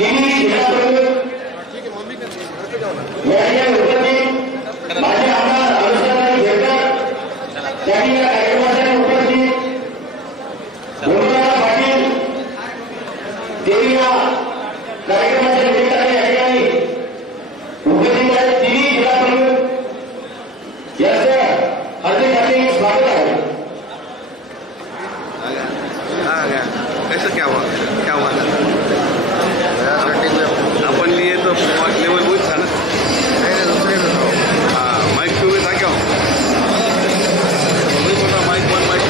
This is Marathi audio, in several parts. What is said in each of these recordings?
तिन्ही जिल्हा प्रमुख याच्या उपस्थित माझे आमदार अनुष्ठान घेतात त्यांनी या कार्यक्रमासाठी उपस्थित गोविंदराव पाटील देवी या कार्यक्रमाच्या निमित्ताने या ठिकाणी उपस्थित आहेत तिन्ही जिल्हा प्रमुख यांचं हार्दिक हार्दिक स्वागत आहे। कैसे क्या हुआ अपन लिए तो लेवल बहुत था ना। दूसरे हाँ माइक टू में था क्या माइक वन माइक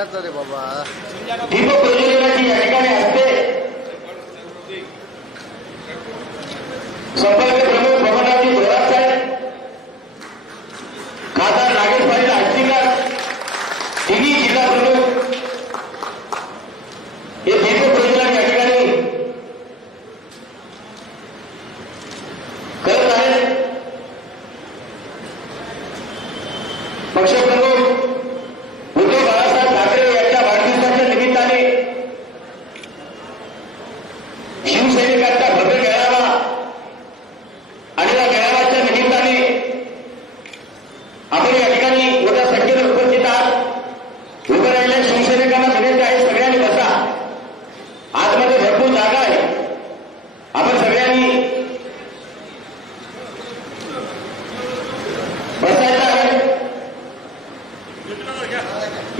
जाता रे बाबा दीपक प्रज्वलनाची या ठिकाणी असते संपर्क प्रमुख बबनरावजी थोरात साहेब, खासदार नागेश पाटील आष्टीकर, तिन्ही जिल्हा प्रमुख हे दीपक प्रज्वलन या ठिकाणी करत आहेत. पक्षप्रमुख उद्धव बाळासाहेब ठाकरे यांच्या वाढदिवसाच्या निमित्ताने शिवसैनिकांचा भव्य मेळावा आणि या मेळाव्याच्या निमित्ताने आपण या ठिकाणी मोठ्या संख्येने उपस्थित आहात. उभं राहिलेल्या शिवसैनिकांना विनंती आहे, सगळ्यांनी बसा. आतमध्ये भरपूर जागा आहे. आपण सगळ्यांनी बसायचं आहे.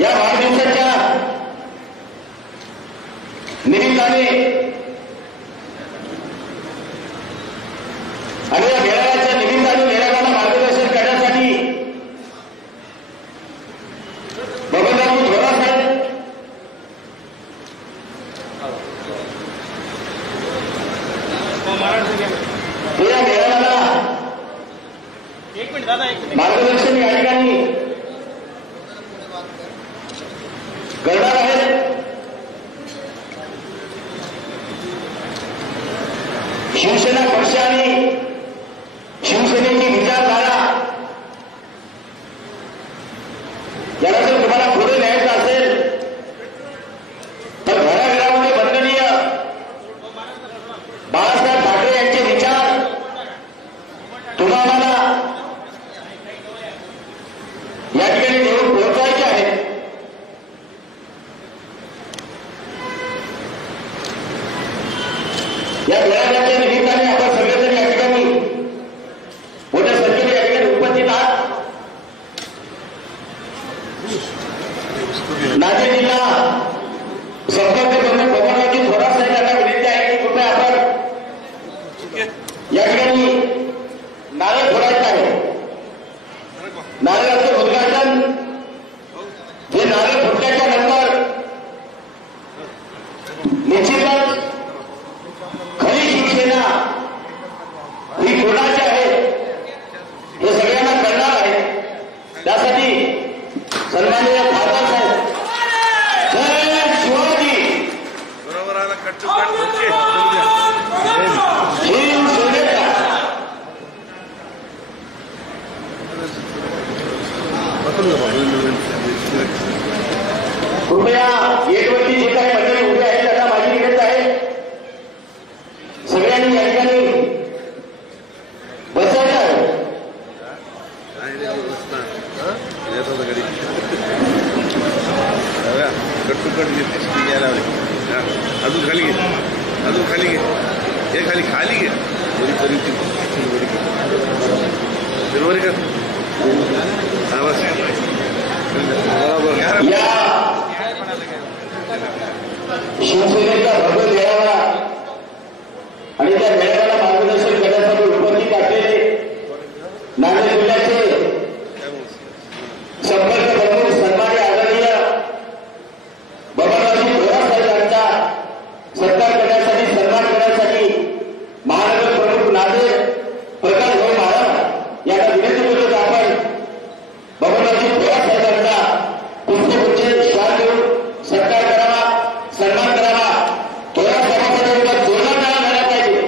या वाढदिवसाच्या निमित्ताने आणि या मेळाव्याच्या निमित्ताने मेळाव्याला मार्गदर्शन करण्यासाठी बबनरावजी थोरात साहेब, ते या मेळाव्याला मार्गदर्शन या ठिकाणी करणार आहेत. शिवसेना पक्ष आणि शिवसेनेची विचारधारा याला जर तुम्हाला पुढे न्यायचं असेल तर घराघरामध्ये वंदनीय बाळासाहेब ठाकरे यांचे विचार तुम्हाला या ठिकाणी नेऊन पोहोचवायचे आहेत. या मेळाव्याच्या निमित्ताने आपण सगळेजण या ठिकाणी मोठ्या संख्येने या ठिकाणी उपस्थित आहात. नांदेड जिल्हा संपर्क प्रमुख बबनरावजी थोरात साहेब यांना विनंती आहे की कृपया आपण या ठिकाणी नारळ फोडायचं आहे. नारळाचं उद्घाटन हे नारळ फुटल्याच्या नंतर निश्चितच खरी शिवसेना ही कोणाची आहे हे सगळ्यांना कळणार आहे. त्यासाठी सन्माननीय खासदार साहेब, जय शिवाजी, बरोबर आला कट टू कट ओके शिवसेनेचा कृपया गेटवरती जे काही मंडळी उभे आहेत त्यांना माझी विनंती आहे, सगळ्यांनी या ठिकाणी बसायचं आहे. कट टू कट घ्यायला अजून खाली घे, अजून खाली घे, हे खाली खाली घे, बरोबर का? हा बस बरोबर. या शिवसेनेचा भव्य मेळावा आणि त्या मेळाव्याला मार्गदर्शन करण्यासाठी उपस्थित असलेले नांदेड जिल्ह्याचे संपर्क प्रमुख सन्माननीय आदरणीय बबनरावजी थोरात साहेब यांचा सत्कार करण्यासाठी, सन्मान करण्यासाठी महानगर प्रमुख नांदेड प्रकाश भाऊ महाराज यांना विनंती करतो. आपण बबनरावजी थोरात साहेब यांचा पुष्पगुच्छ शाल देऊन सत्कार करावा, सन्मान करावा. थोरात साहेबांचा जोरदार टाळ्या झाल्या पाहिजे.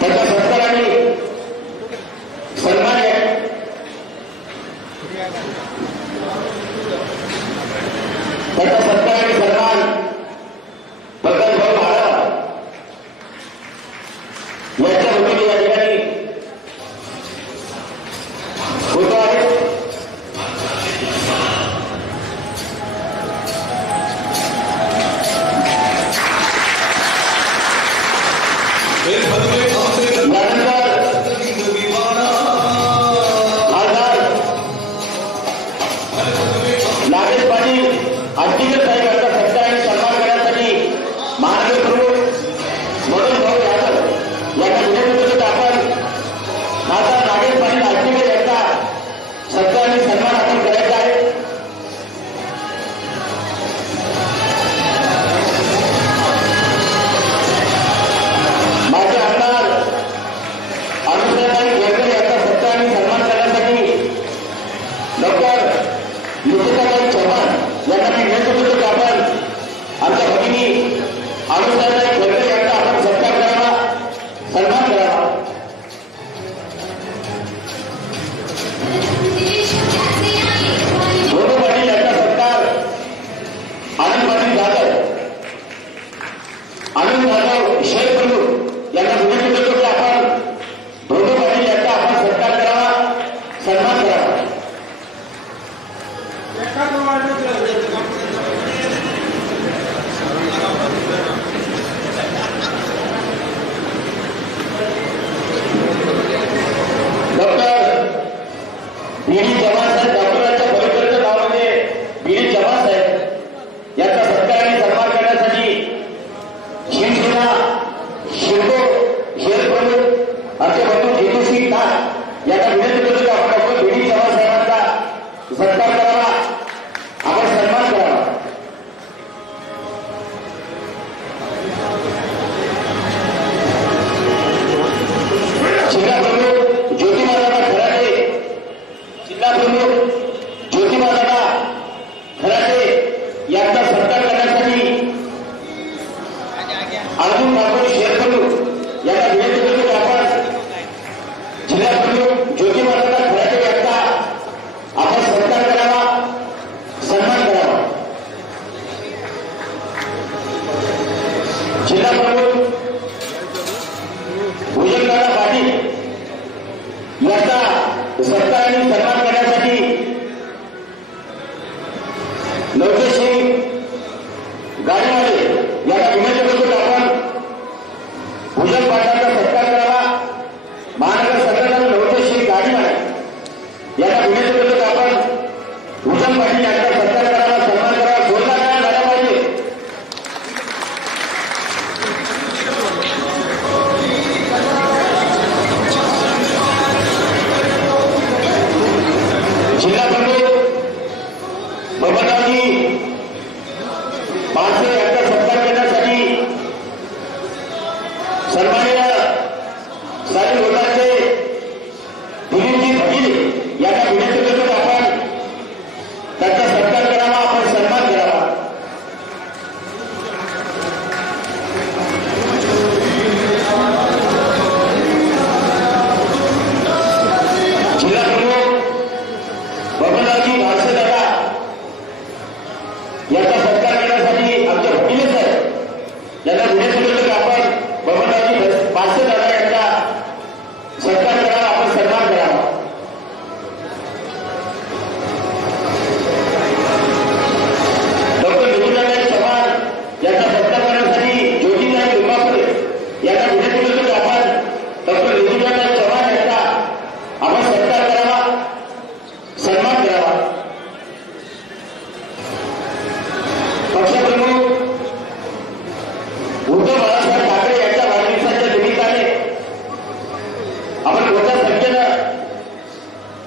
त्यांचा सत्कार आमचे बंधू जितेशजी नाथ यांना विनंती करतो की आपण डॉक्टर बी.डी. चव्हाण साहेबांचा सत्कार करावा, आपण सन्मान करावा. जिल्हा प्रमुख ज्योतिबादादा खराटे, जिल्हा प्रमुख ज्योतिबादादा खराटे यांचा सत्कार करण्यासाठी अर्जुन ठाकूर शेरखंडू यांना विनंती करतो की आपण जिल्हा प्रमुख ज्योतिबादादा खराटे यांचा आपण सत्कार करावा, सन्मान करावा. जिल्हा प्रमुख भुजंगदादा पाटील यांचा सत्कार आणि सन्मान करण्यासाठी नवतेसिंग गाडीवाले यांना विनंती करतो की आपण भुजंग पाटलांचा सत्कार करावा. महानगर संघटना नवतेसिंग गाडीवाले यांना विनंती करतो की आपण भुजंग पाटील यांचा सत्कार करावा, सन्मान करावा. जोरदार टाळ्या झाल्या पाहिजे. जिल्हा प्रमुख बबनरावजी पारसे यांचा सत्कार करण्यासाठी सन्माननीय सारी होताचे दिलीपजी भगील यांना विनंती करतो की आपण त्यांचा सत्कार करावा, आपण सन्मान करावा. जिल्हा प्रमुख बबनरावजी भालसे दादा यांचा सत्कार करण्यासाठी आमचे भगिनी साहेब यांना विनंती करतो की आपण बबनरावजी भालसे दादा यांचा सत्कार करावा, आपण सन्मान करावा. डॉक्टर नितीनराव चव्हाण यांचा सत्कार करण्यासाठी ज्योतिताई लिंबापुरे यांना विनंती करतो की आपण डॉक्टर नितीनराव चव्हाण यांचा आपण सत्कार करावा, सन्मान करावा. पक्षप्रमुख उद्धव बाळासाहेब ठाकरे यांच्या वाढदिवसाच्या निमित्ताने आपण मोठ्या संख्येनं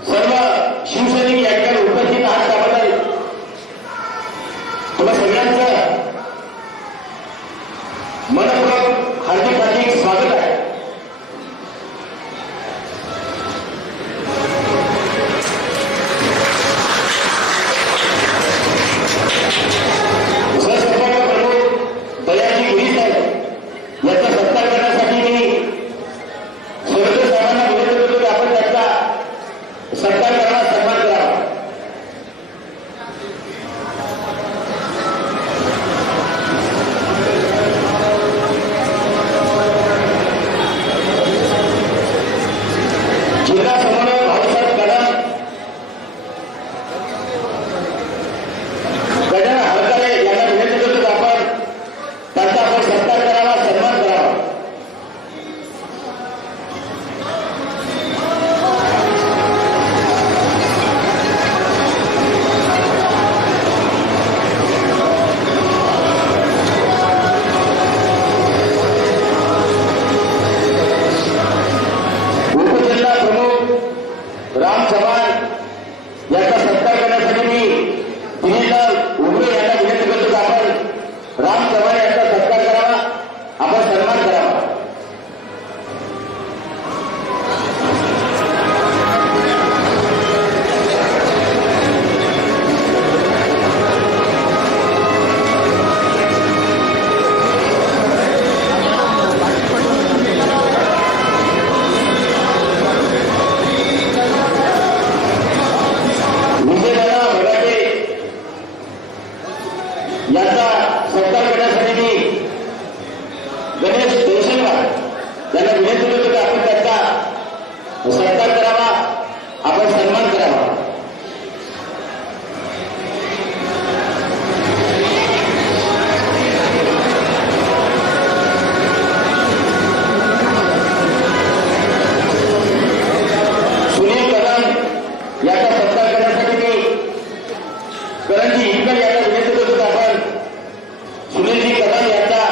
सर्व शिवसैनिक यांच्याकडे उपस्थित आहात त्याबद्दल तुम्हा सगळ्यांचं मनपूर्वक हार्दिक हार्दिक स्वागत आहे. सहसंपर्क प्रमुख दयाजी गिरी साहेब यांचा सत्कार करण्यासाठी मी सोडकर साहेबांना विनंती करतो की आपण त्यांचा सत्कार करावा, सन्मान करावा. जिल्हा समन्वयक भाऊसाहेब कदम गजानन हरकारे यांना विनंती करतो की आपण त्यांचा आपण सत्कार करावा, सन्मान करावा. उपजिल्हा प्रमुख राम चव्हाण यांचा सत्कार करण्यासाठी मी दिलीपलाल उमरे यांना विनंती करतो की आपण राम चव्हाण यांचा सत्कार करावा, आपण सन्मान करावा. विजयदादा भगाटे यांचा सत्कार करण्यासाठी मी गणेश देशनवार यांना विनंती करतो की आपण त्यांचा सत्कार करावा, आपण सन्मान करावा. सुनील कदम याचा सत्कार करण्यासाठी मी करणजी हिंगल यांना विनंती करतो की आपण सुनीलजी कदम यांचा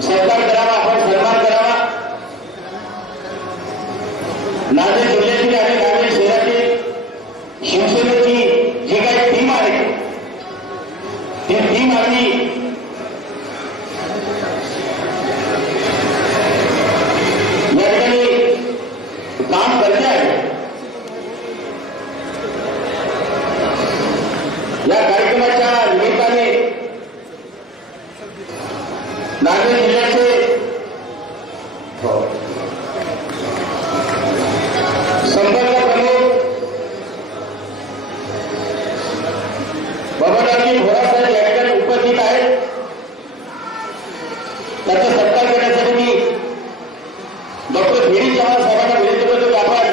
सत्कार करावा, आपण सन्मान करावा. नांदेड जिल्ह्यातील आणि नांदेड शहरातील शिवसेनेची जी काही टीम आहे ती टीम आम्ही या ठिकाणी काम करते आहे. या कार्यक्रमाच्या निमित्ताने नांदेड जिल्ह्याचे संपर्क प्रमुख बबनरावजी भोरासाहेब या ठिकाणी उपस्थित आहेत. त्याचा सत्कार करण्यासाठी मी डॉक्टर भिडी चव्हाण साहेबांना विनंती करतो की आपण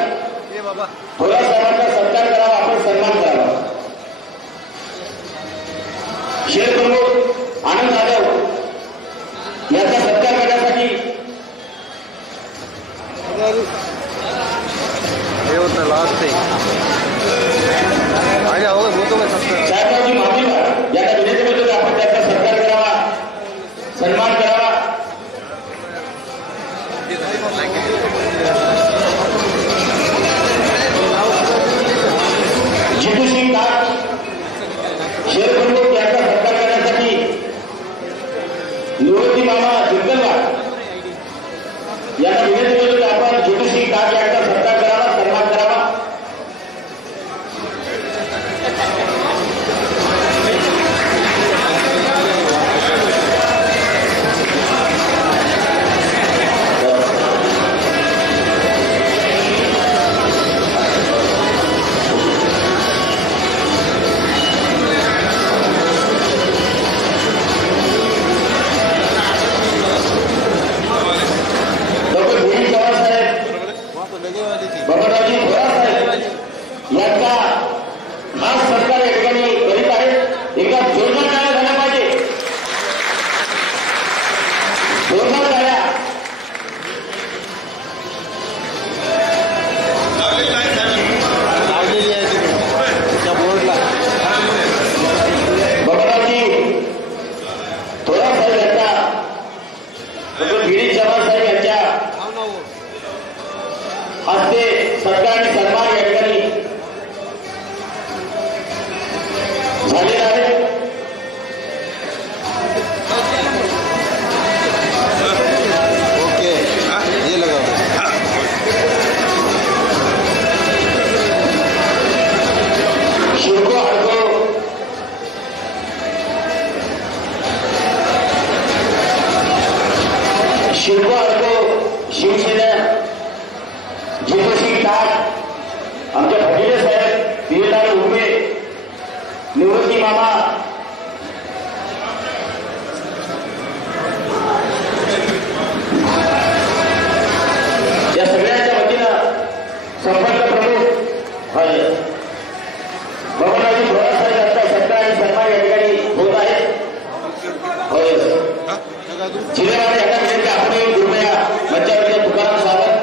भोरा साहेबांचा सत्कार करावा, आपण सन्मान करावा. शहर प्रमुख आनंद जाधव याचा सत्कार करण्यासाठी साहेबरावजी मामिलवार यांना विनंती करतो की आपण त्याचा सत्कार करावा, सन्मान करावा. जितू सिंग नाग शहर प्रमुख यांचा सत्कार करण्यासाठी निवृत्ती मामा जिंकलवार यांना विनंती करतो की आपण जितू सिंग नाग यांचा सत्कार करावा, सन्मान करावा. बबनरावजी भोरासाहेब यांचा खास सत्कार या ठिकाणी करीत आहेत. एका जोरदार टाळ्या झाल्या पाहिजे, जोरदार टाळ्या. बबनरावजी भोरासाहेब यांचा डॉक्टर भिडी चव्हाण साहेब यांच्या हस्ते सत्कार आणि सन्मान या ठिकाणी झालेला आहे. शिवको हडको शिवसेना जितू सिंग नाग, आमच्या भगिले साहेब दिलेदार उर्मे, निवृत्ती मामा या सगळ्यांच्या वतीनं संपर्क प्रमुख बबनरावजी भोरासाहेब यांचा सत्कार आणि सन्मान या ठिकाणी होत आहे. जिल्ह्यामध्ये यांना विनंती आपण कृपया मंचावरच्या तुकाराम सावंत,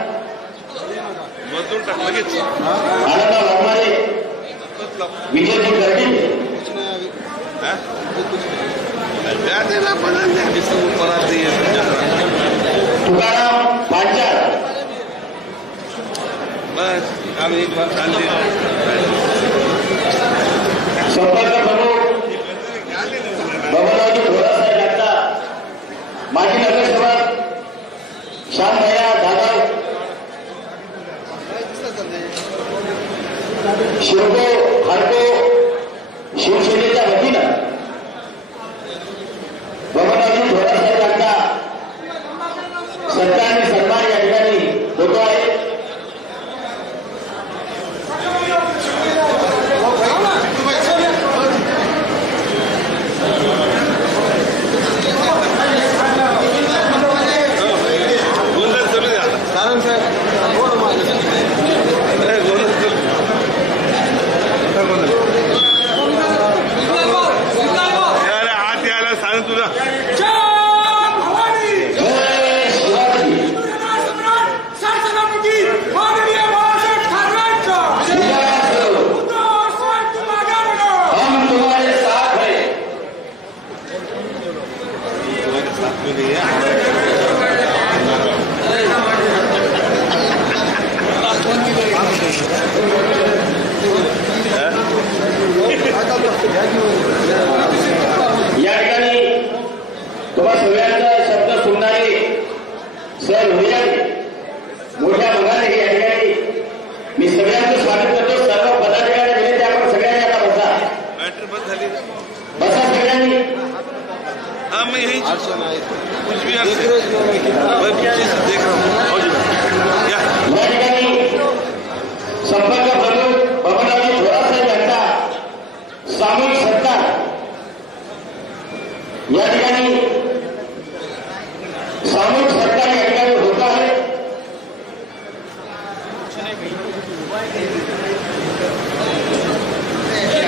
आनंदा वाघमारे, विजयजी कर्डिले, तुकाराम पांचाळ संपर्क प्रमुख बबनरावजी भोरासाहेब यांचा माजी नगरसेवक श्यामभैया जाधव, शिवको हडको शिवसेनेच्या वतीनं बबनरावजी भोरासाहेब यांचा सत्कार आणि सन्मान या ठिकाणी होतो आहे.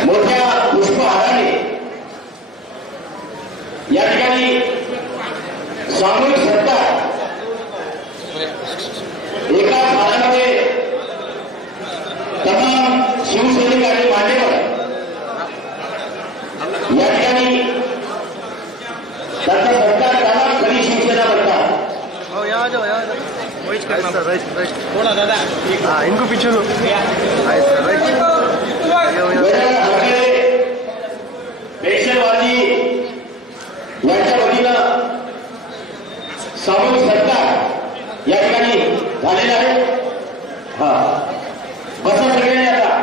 मोठ्या पुष्पहाराने या ठिकाणी सामूहिक सत्कार एका झाडामध्ये तमाम शिवसैनिक आणि मान्यवर या ठिकाणी त्यांचा सत्कार झाला. खरी शिवसेना म्हणतात. इनको पीछे लो. पेशवाजी यांच्या वतीनं सामूहिक सत्कार या ठिकाणी झालेला आहे. हा बसा सगळ्यांनी आता.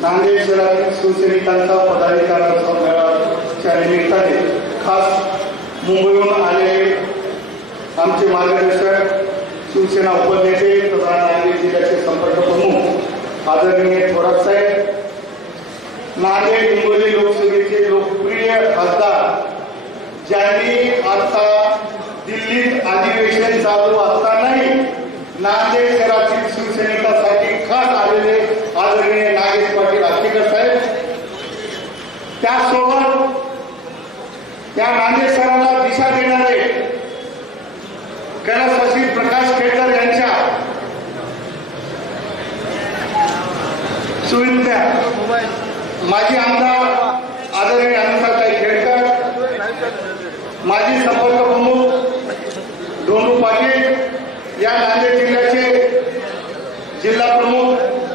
नांदेड शहरातील शिवसैनिकांचा पदाधिकाऱ्यांचा मेळाव्याच्या निमित्ताने खास मुंबईहून आलेले आमचे मार्गदर्शक शिवसेना उपनेते तथा नांदेड जिल्ह्याचे संपर्क प्रमुख आदरणीय थोरात साहेब, नांदेड हिंगोली लोकसभेचे लोकप्रिय खासदार ज्यांनी आता दिल्लीत अधिवेशन चालू असतानाही नांदेड शहरातील शिवसैनिकांसाठी खास आलेले आदरणीय नागेश पाटील आष्टीकर साहेब, त्यासोबत त्या नांदेड शहराला दिशा देणारे कैलासवासी प्रकाश खेडकर यांच्या सुविद्या माजी आमदार आदरणीय अनंतताई खेडकर, माजी संपर्क प्रमुख डोनू पाटील, या नांदेड जिल्ह्याचे जिल्हा प्रमुख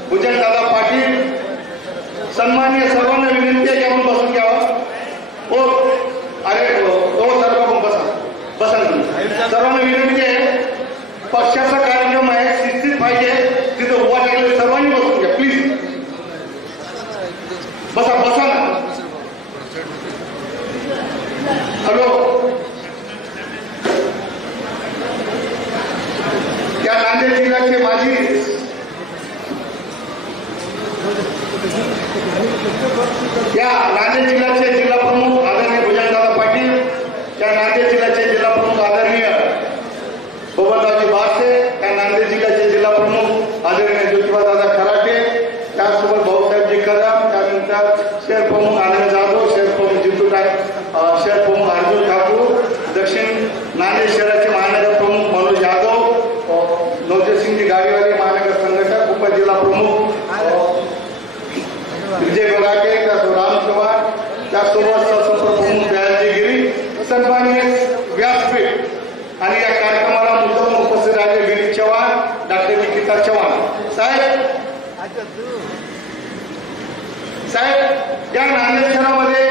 भुजंगदादा पाटील, सन्माननीय सर्वांना विनंती आहे की आपण बसून घ्यावा. ओ अरे ओ सर्व बसा बसा सर्वांना विनंती आहे. पक्षाचा कार्यक्रम आहे, शिस्तीत पाहिजे, तिथे उभा टाकले सर्वांनी बसून घ्या प्लीज. बसा बसा ना. हॅलो, त्या नांदेड जिल्ह्याचे माजी या नांदेड जिल्ह्याचे जिल्हा प्रमुख आदरणीय भुजंगदादा पाटील, त्या नांदेड जिल्ह्याचे जिल्हा प्रमुख आदरणीय बबनरावजी बारसे, त्या नांदेड जिल्ह्याचे जिल्हा प्रमुख आदरणीय ज्योतिबादादा खराटे, त्यासोबत भाऊसाहेबजी कदम, त्यानंतर शहर प्रमुख आनंद जाधव, शहर प्रमुख जितू शहर प्रमुख अर्जुन ठाकूर, दक्षिण नांदेड शहराचे महानगर प्रमुख मनोज यादव, नवजसिंगजी गाडीवाले महानगर संघटक, उपजिल्हा प्रमुख विजय बगाटे, त्यासोबत राम चव्हाण, त्यासोबत सहसंपर्क प्रमुख दयालजी गिरी, सन्माननीय व्यासपीठ आणि या कार्यक्रमाला मुद्दाम उपस्थित राहिले गिरीश चव्हाण, डॉक्टर निकिता चव्हाण साहेब. साहेब, या नांदेड शहरामध्ये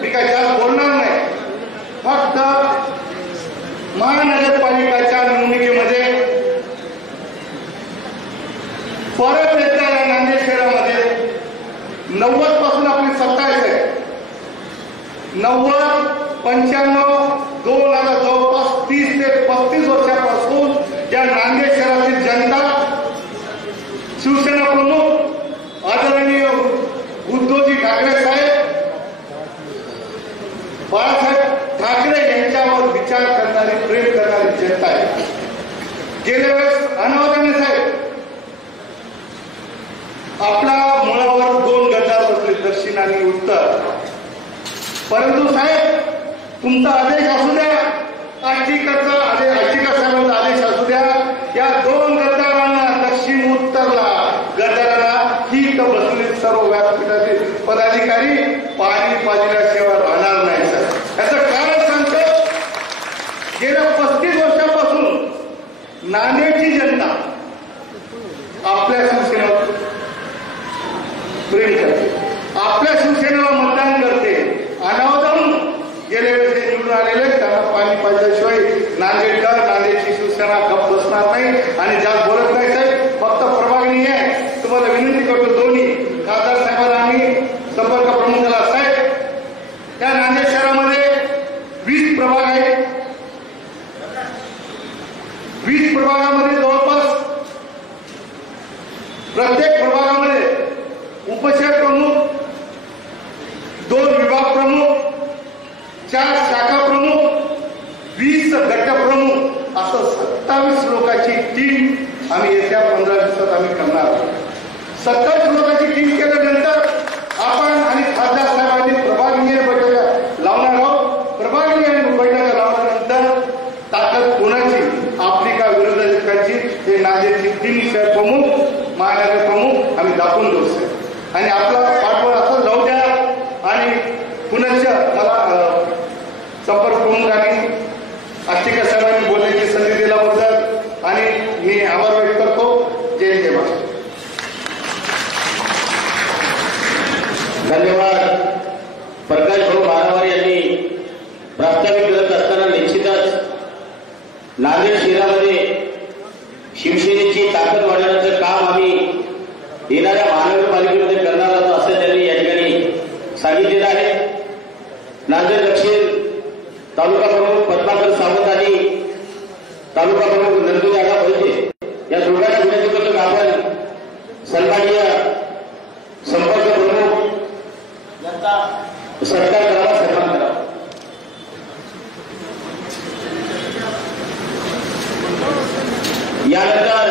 मी काय जास्त बोलणार नाही, फक्त महानगरपालिकाच्या निवडणुकीमध्ये परत एकदा या नांदेड शहरामध्ये 90 पासून आपली 90, 95, 2000 जवळपास 30 ते 35 वर्षापासून या नांदेड शहरातील जनता शिवसेना प्रमुख आदरणीय उद्धवजी ठाकरे साहेब, बाळासाहेब ठाकरे यांच्यावर विचार करणारी, प्रेम करणारी जनता आहे. गेल्या वेळेस अनावधाने साहेब आपल्या मुळावर 2 गद्दार बसले, दक्षिण आणि उत्तर. परंतु साहेब तुमचा आदेश असू द्या, आष्टीकरचा आदेश, आष्टीकर साहेबांचा आदेश असू द्या, या 2 गद्दारांना, दक्षिण उत्तरला गद्दारांना ही बसलेली सर्व व्यासपीठातील पदाधिकारी पाणी पाजल्याशिवाय राहणार नाही. सर याचं कारण सांगतो, गेल्या 35 वर्षापासून नांदेडची जनता आपल्या शिवसेनेवर प्रेम करते, आपल्या शिवसेनेला मतदान करते. अनावधान गेल्या वेळेस जे निवडून आलेले त्यांना पाणी पाजल्याशिवाय नांदेडकर, नांदेडची शिवसेना गप्प बसणार नाही आणि जास्त बोलत नाही. साहेब फक्त प्रभागणी आहे, तुम्हाला विनंती करतो, दोन्ही खासदार साहेबांना आणि संपर्क प्रमुखाला, साहेब त्या नांदेड शहरामध्ये 20 प्रभाग आहेत. 20 प्रभागामध्ये जवळपास प्रत्येक प्रभागामध्ये उपशहर प्रमुख, 2 विभाग प्रमुख, 4 शाखा प्रमुख, 20 गट प्रमुख, असं 27 लोकांची टीम आम्ही येत्या 15 दिवसात आम्ही करणार आहोत. 27 लोकांची टीम केल्यानंतर आपण आणि खासदार साहेबांनी प्रभागीय बैठका लावणार आहोत. प्रभागीय बैठका लावल्यानंतर ताकद कोणाची, आपली का विरोधकांची, हे नांदेडची 3 शहर प्रमुख, महानगर प्रमुख आम्ही दाखवून देऊ सर. आणि आपला पाठबळ असं जाऊ द्या. आणि पुनश्च मला संपर्क प्रमुखांनी आष्टीकर साहेबांनी बोलण्याची संधी दिल्याबद्दल आणि मी आभार व्यक्त करतो. जय देवा. धन्यवाद. प्रकाश भाऊ बारावार यांनी प्रास्ताविक करत असताना निश्चितच नांदेड शहरामध्ये शिवसेनेची ताकद वाढवण्याचं काम आम्ही येणाऱ्या महानगरपालिकेमध्ये करणार आहोत असं त्यांनी या ठिकाणी सांगितलेलं आहे. नांदेड दक्षिण तालुका प्रमुख पद्माकर सावंत आणि तालुका प्रमुख नंदूदादा वैद्य या दोघांना विनंती करतो की आपण सन्माननीय संपर्क प्रमुख यांचा सत्कार करावा, सन्मान करावा. यानंतर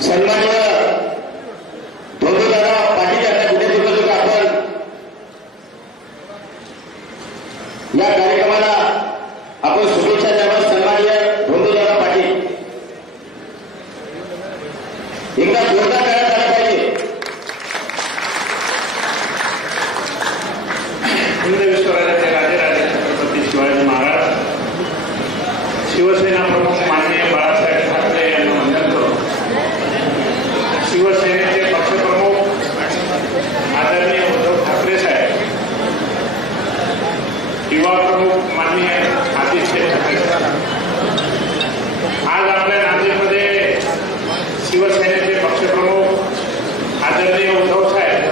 सन्माननीय धोंडूदादा पाटील यांना विनंती करतो की आपण या कार्यक्रमाला आपण शुभेच्छा द्याव्या. सन्माननीय धोंडूदादा पाटील एकदा जोरदार करण्यात आला पाहिजे. हिंद विश्वराजाचे राजेराजे छत्रपती शिवाजी महाराज, शिवसेना प्रमुख माननीय बाळासाहेब ठाकरे यांना वंदन करतो. शिवसेनेचे पक्षप्रमुख आदरणीय उद्धव ठाकरे साहेब, युवा प्रमुख माननीय आदित्य ठाकरे साहेब, आज आपल्या नांदेडमध्ये शिवसेनेचे पक्षप्रमुख आदरणीय उद्धव साहेब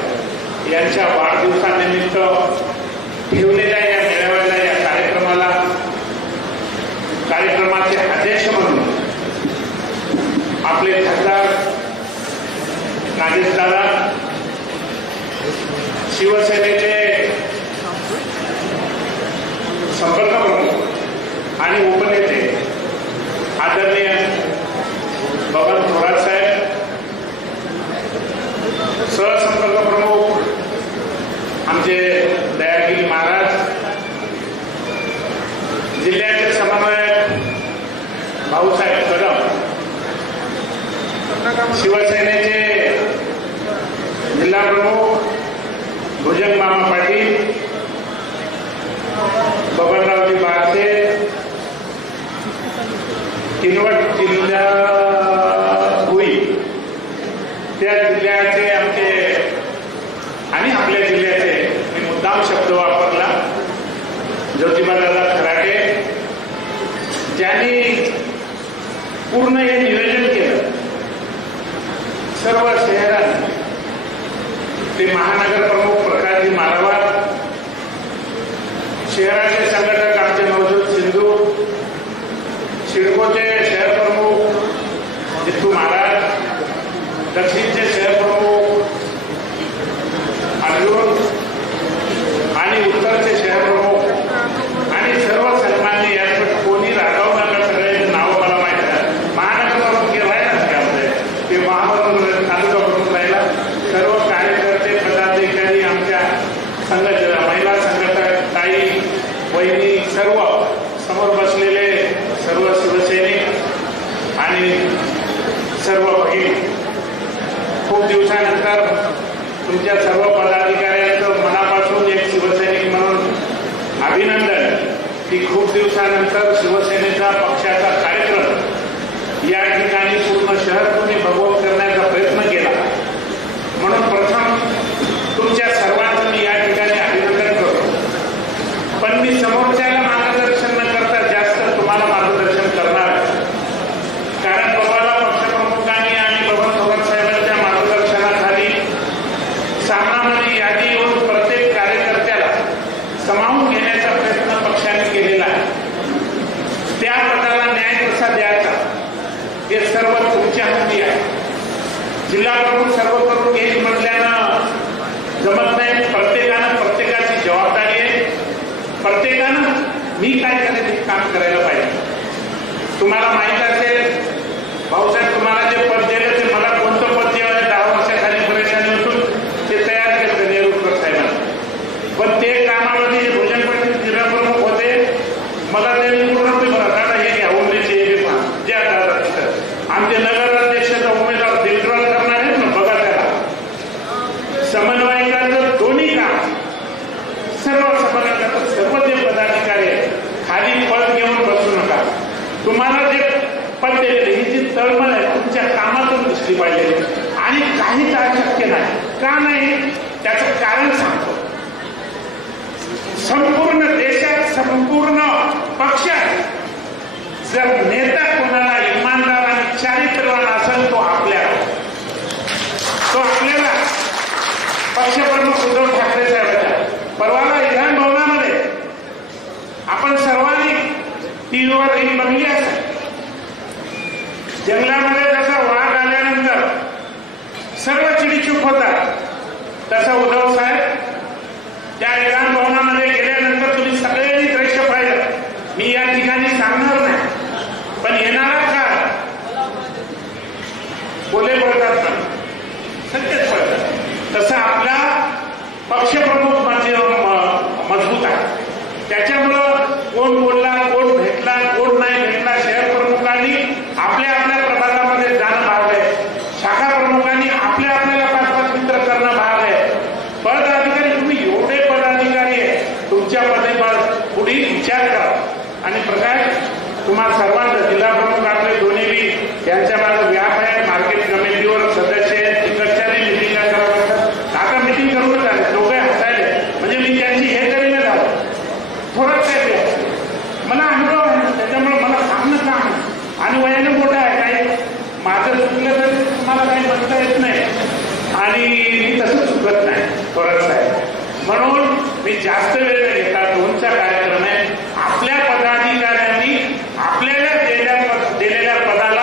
यांच्या वाढदिवसानिमित्त ठेवलेल्या या मेळाव्याला, या कार्यक्रमाचे अध्यक्ष म्हणून आपले खासदार नागेशदादा, शिवसेनेचे संपर्क प्रमुख आणि उपनेते आदरणीय बबन थोरात साहेब, सहसंपर्क प्रमुख आमचे दयागिरी महाराज, जिल्ह्याचे समन्वयक भाऊसाहेब कदम, शिवसेनेचे जिल्हा प्रमुख भुजंग मामा पाटील, बबनरावजी बारसे, किनवट जिल्हा भुई, त्या जिल्ह्याचे आमचे आणि आपल्या जिल्ह्याचे मी मुद्दाम शब्द वापरला ज्योतिबादादा खराटे, ज्यांनी पूर्ण हे नियोजन केलं. सर्व शहरात ते महानगर प्रमुख प्रकाशजी मारवार, शहराचे संघटक आमचे नवजोत सिंधू, सिडकोचे शहर प्रमुख जितू महाराज, दक्षिणचे शहर प्रमुख अर्जुन आणि उत्तरचे शहर प्रमुख आणि सर्व सन्माननीय यासाठी कोणी रागावू नका. सगळ्यांचे नावं मला माहिती आहे. महानगर प्रमुख राहिला त्यामध्ये ते महानगर तालुका प्रमुख राहिला. सर्व कार्यकर्ते पदाधिकारी आमच्या महिला संघटक ताई वहिनी सर्व समोर बसलेले सर्व शिवसैनिक आणि सर्व भगिनी, खूप दिवसानंतर तुमच्या सर्व पदाधिकाऱ्यांचं मनापासून एक शिवसैनिक म्हणून अभिनंदन की खूप दिवसानंतर शिवसेनेचा पक्षाचा कार्यक्रम या ठिकाणी पूर्ण शहर तुम्ही भगवत करण्याचा प्रयत्न केला. म्हणून प्रथम तुमच्या सर्वांचं मी या ठिकाणी अभिनंदन करतो. पण मी समोरच्याला मार्गदर्शन न करता जास्त तुम्हाला मार्गदर्शन करणार आहे. कारण बबाला पक्षप्रमुखांनी आणि बबन पवार साहेबांच्या मार्गदर्शनाखाली सामनामध्ये यादी येऊन प्रत्येक कार्यकर्त्याला सामावून घेण्याचा प्रयत्न पक्षाने केलेला आहे. त्या पदाला न्याय कसा द्यायचा हे सर्व तुमच्या हाती आहे. जिल्हा प्रमुख सर्व करून घेईल म्हटल्यानं जमत नाही. प्रत्येकानं प्रत्येकाची जबाबदारी आहे. प्रत्येकानं मी काय करेल हे काम करायला पाहिजे. तुम्हाला माहित असेल भाऊसाहेब, तुम्हाला जे पद दिलं ते मला कोणतं पद दिलं 10 वर्षाखाली परेशानी होतून ते तयार केलं नेहरूकर साहेबांनी. पण ते कामामध्ये भोजन पाटील जिल्हा प्रमुख होते. मला त्यांनी पूर्ण दादा हे घ्या उमरीचे हे पहा जे आता आमचे नगराध्यक्षाचा उमेदवार देखभाल करणार आहेत ना, बघा त्याला समन्वयकाचं दोन्ही काम सर्व समन्वयकाचं सर्व जे पदाधिकारी आहेत खाली पद घेऊन बसू नका. तुम्हाला जे पद दिले ही जी तळमळ आहे तुमच्या कामातून दिसली पाहिजे. आणि काहीच अशक्य नाही. का नाही त्याचं कारण सांगतो. संपूर्ण देशात संपूर्ण पक्षात जर नेता कोणाला इमानदार आणि चारित्र्यवान असेल तो आपल्याला पक्षप्रमुख उद्धव ठाकरे साहेबांच्या परवाला विधान भवनामध्ये आपण सर्वांनी टीव्हीवर रील बघली असेल. जंगलामध्ये जसा वाघ आल्यानंतर सर्व चिडीचूप होतात तसं उद्धव साहेब त्या विधान भवनामध्ये गेल्यानंतर तुम्ही सगळ्यांनी दृश्य पाहिलं. मी या ठिकाणी सांगणार नाही, पण येणारा काळ बोले पडतात ना सत्यच पडतात. तसं आपला पक्षप्रमुख म्हणजे मजबूत आहे. त्याच्यामुळं कोण बोलला, कोण भेटला, कोण नाही भेटला, शहर प्रमुखांनी आपल्या आपल्या प्रभागामध्ये जाणं भाग आहे. शाखा प्रमुखांनी आपल्याला 5-5 मित्र करणं भाग आहे. पदाधिकारी तुम्ही एवढे पदाधिकारी आहे, तुमच्या पुढे विचार करा. आणि प्रकाश तुम्हा सर्वांचं जिल्हा प्रमुख आपले दोन्ही बी यांच्या माझं व्याप आहे. मार्केट कमिटीवर सदस्य आहेत. तिकडच्याही मिटिंग करावं लागतात. आता मिटिंग करूनच आले दोघे हसायले. म्हणजे मी त्यांची हे तरी नाही झालं थोडंच काय मला अनुभव आहे ना, त्याच्यामुळे मला सांगणं काम आणि वयाने मोठं आहे. काही माझं चुकलं तर मला काही म्हणता येत नाही आणि मी तसं चुकत नाही थोडंच आहे. म्हणून मी जास्त वेळ न घेता 2चा कार्यक्रम आहे. आपल्या पदाधिकाऱ्यांनी आपल्याला दिलेल्या पदाला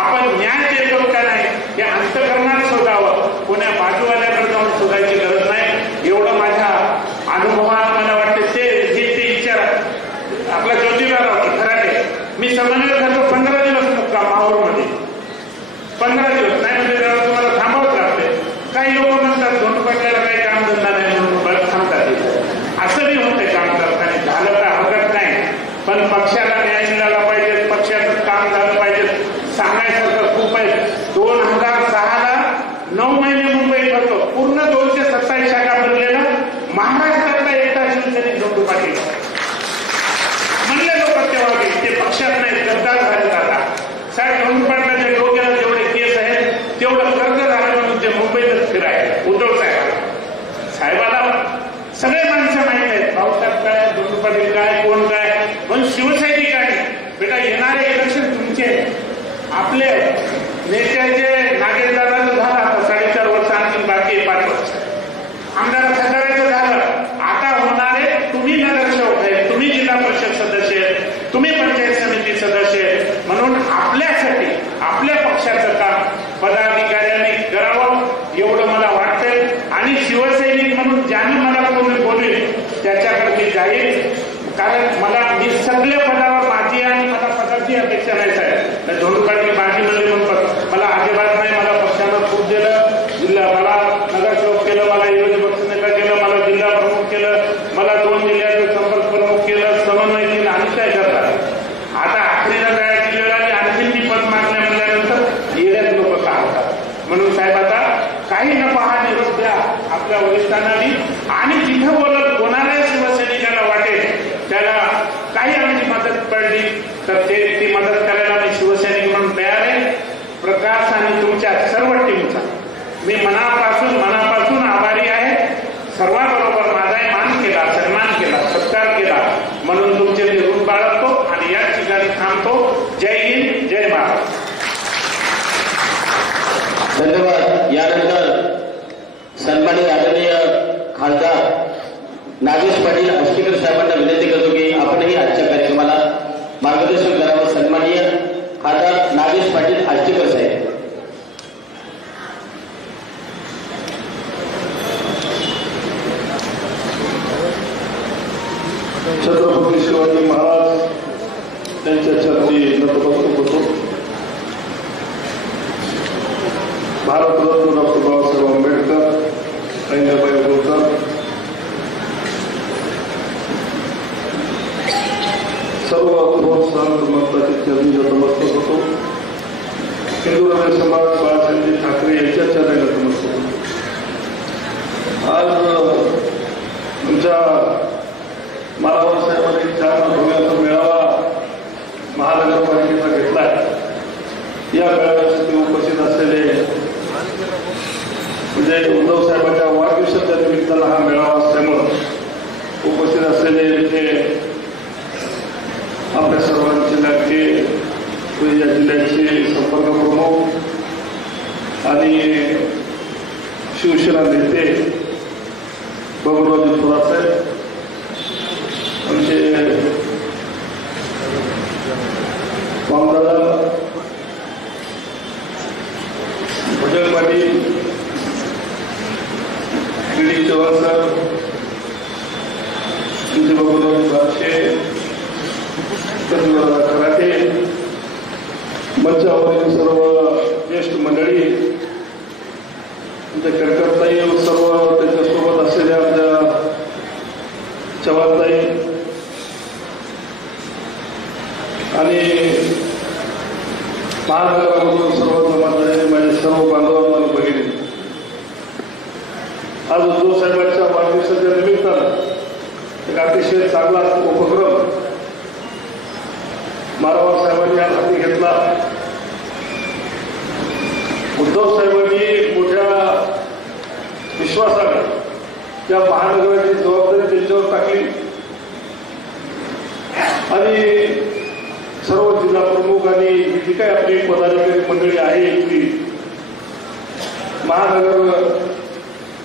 आपण न्याय देतो का नाही हे अंतःकरणात शोधावं. कोण्या बाजूवाल्याकडे जाऊन शोधायची गरज नाही. एवढं माझ्या अनुभवात मला वाटते. ते विचार आपला ज्योतिराव खराटे मी समन्वय करतो 15 दिवस मुक्काम माहूरमध्ये. 15 दिवस नाही म्हणजे तुम्हाला थांबावंच लागते. काही लोक म्हणतात दोन पडल्याला काही काम धंदा नाही म्हणून बरं थांबतात. असं बी होते काम करताना. झालं तर हरकत नाही, पण पक्षाला न्याय मिळाला पाहिजे. पक्षाचं काम झालं पाहिजे. सांगायसारखं खूप आहे. 2006ला 9 महिने मुंबईत होतो. पूर्ण 227 शाखा भरलेला महाराष्ट्रातला एकटा शिवसैनिक झोंडू पाटील म्हणले लोक तेव्हा ते पक्षात नाही गद्दार झाले. आता साहेब झोंडू पाटलाच्या डोक्याला जेवढे केस आहेत तेवढं कर्ज झालं म्हणून ते मुंबईतच फिराय. उद्धव साहेबाला सगळे माणसं माहित आहेत. भाऊसाहेब काय, झोंडू पाटील काय, कोण काय. पण शिवसैनिक आहे बेटा. येणारे इलेक्शन तुमचे आपले नेत्याचे नागेशदादाचं झालं आता 4.5 वर्ष आणखी बाकी 5 वर्ष. आमदार खताळ्याचं झालं. आता होणारे तुम्ही नगरसेवक मी जाईल, कारण मला मी सगळ्या पदावर माझी आणि मला पदाची अपेक्षा नाही साहेब. धोंडूकडे माझी म्हणजे म्हणतात मला अजिबात नाही. मला पक्षानं खूप दिलं, जिल्हा मला नगरसेवक केलं, मला विरोधी पक्षनेता केलं, मला जिल्हा प्रमुख केलं, मला 2 जिल्ह्याचं संपर्क प्रमुख केलं, समन्वय केलं आणि काय करतात. आता आखरीला जायची वेळ आली, आणखी मी पद मागण्या म्हणल्यानंतर येण्यात लोक का होतात. म्हणून साहेब आता काही न पहा निरोप द्या आपल्या वरिष्ठांनी, आणि जिथं बोलत कोणालाही शिवसैनिकाला वाटेल त्याला काही आमची मदत पडली तर ती मदत करायला मी शिवसैनिक म्हणून तयार आहे. प्रकाश आणि तुमच्या सर्व टीमचा मी मनापासून आभारी आहे. सर्वांबरोबर माझाही मान केला, सन्मान केला, सत्कार केला, म्हणून तुमचे मी ऋण बाळगतो आणि याच ठिकाणी थांबतो. जय हिंद, जय महाराष्ट्र. धन्यवाद. यानंतर सन्माननीय आदरणीय खासदार नागेश पाटील आष्टीकर साहेबांना विनंती करतो की आपणही आजच्या कार्यक्रमाला मार्गदर्शन करावं. सन्माननीय खासदार नागेश पाटील आष्टीकर साहेब. छत्रपती शिवाजी महाराज यांच्या चरणी नतमस्तक होतो. भारतरत्न डॉक्टर बाबासाहेब आंबेडकर, अहिल्याबाई होळकर, सर्व थोर संतांच्या चरणी नतमस्तक होतो. हिंदू हृदय समाज बाळासाहेबजी ठाकरे यांच्या चरणी नतमस्तक होतो. आज तुमच्या मालावर साहेबांनी 4 भव्याचा मेळावा महानगरपालिकेचा घेतला आहे. या मेळाव्यासाठी उपस्थित असलेले म्हणजे उद्धव साहेबांच्या वाढदिवसाच्या निमित्तानं हा मेळावा असल्यामुळं उपस्थित असलेले इथे आपल्या सर्वांचे लाडके या जिल्ह्याचे संपर्क प्रमुख आणि शिवसेना नेते बबनरावजी थोरात साहेब, आमचे वामदादा भजन पाटील, डी चव्हाण सर, तुमचे बबनरावजी बारशे, खराटे, मंचावरील सर्व ज्येष्ठ मंडळी, आमच्या कडकडताई, सर्व त्यांच्यासोबत असलेल्या आमच्या चव्हाणताई आणि महानगरामधून सर्व मंडळी, माझे सर्व बांधवांना आणि भगिनी, आज उद्धव साहेबांच्या वाढदिवसाच्या निमित्तानं एक अतिशय चांगला उपक्रम मारावार साहेबांनी आज हाती घेतला. उद्धव साहेबांनी मोठ्या विश्वासाने त्या महानगराची जबाबदारी त्यांच्यावर टाकली आणि सर्व जिल्हा प्रमुख आणि जी काही आपली पदाधिकारी मंडळी आहे ती महानगर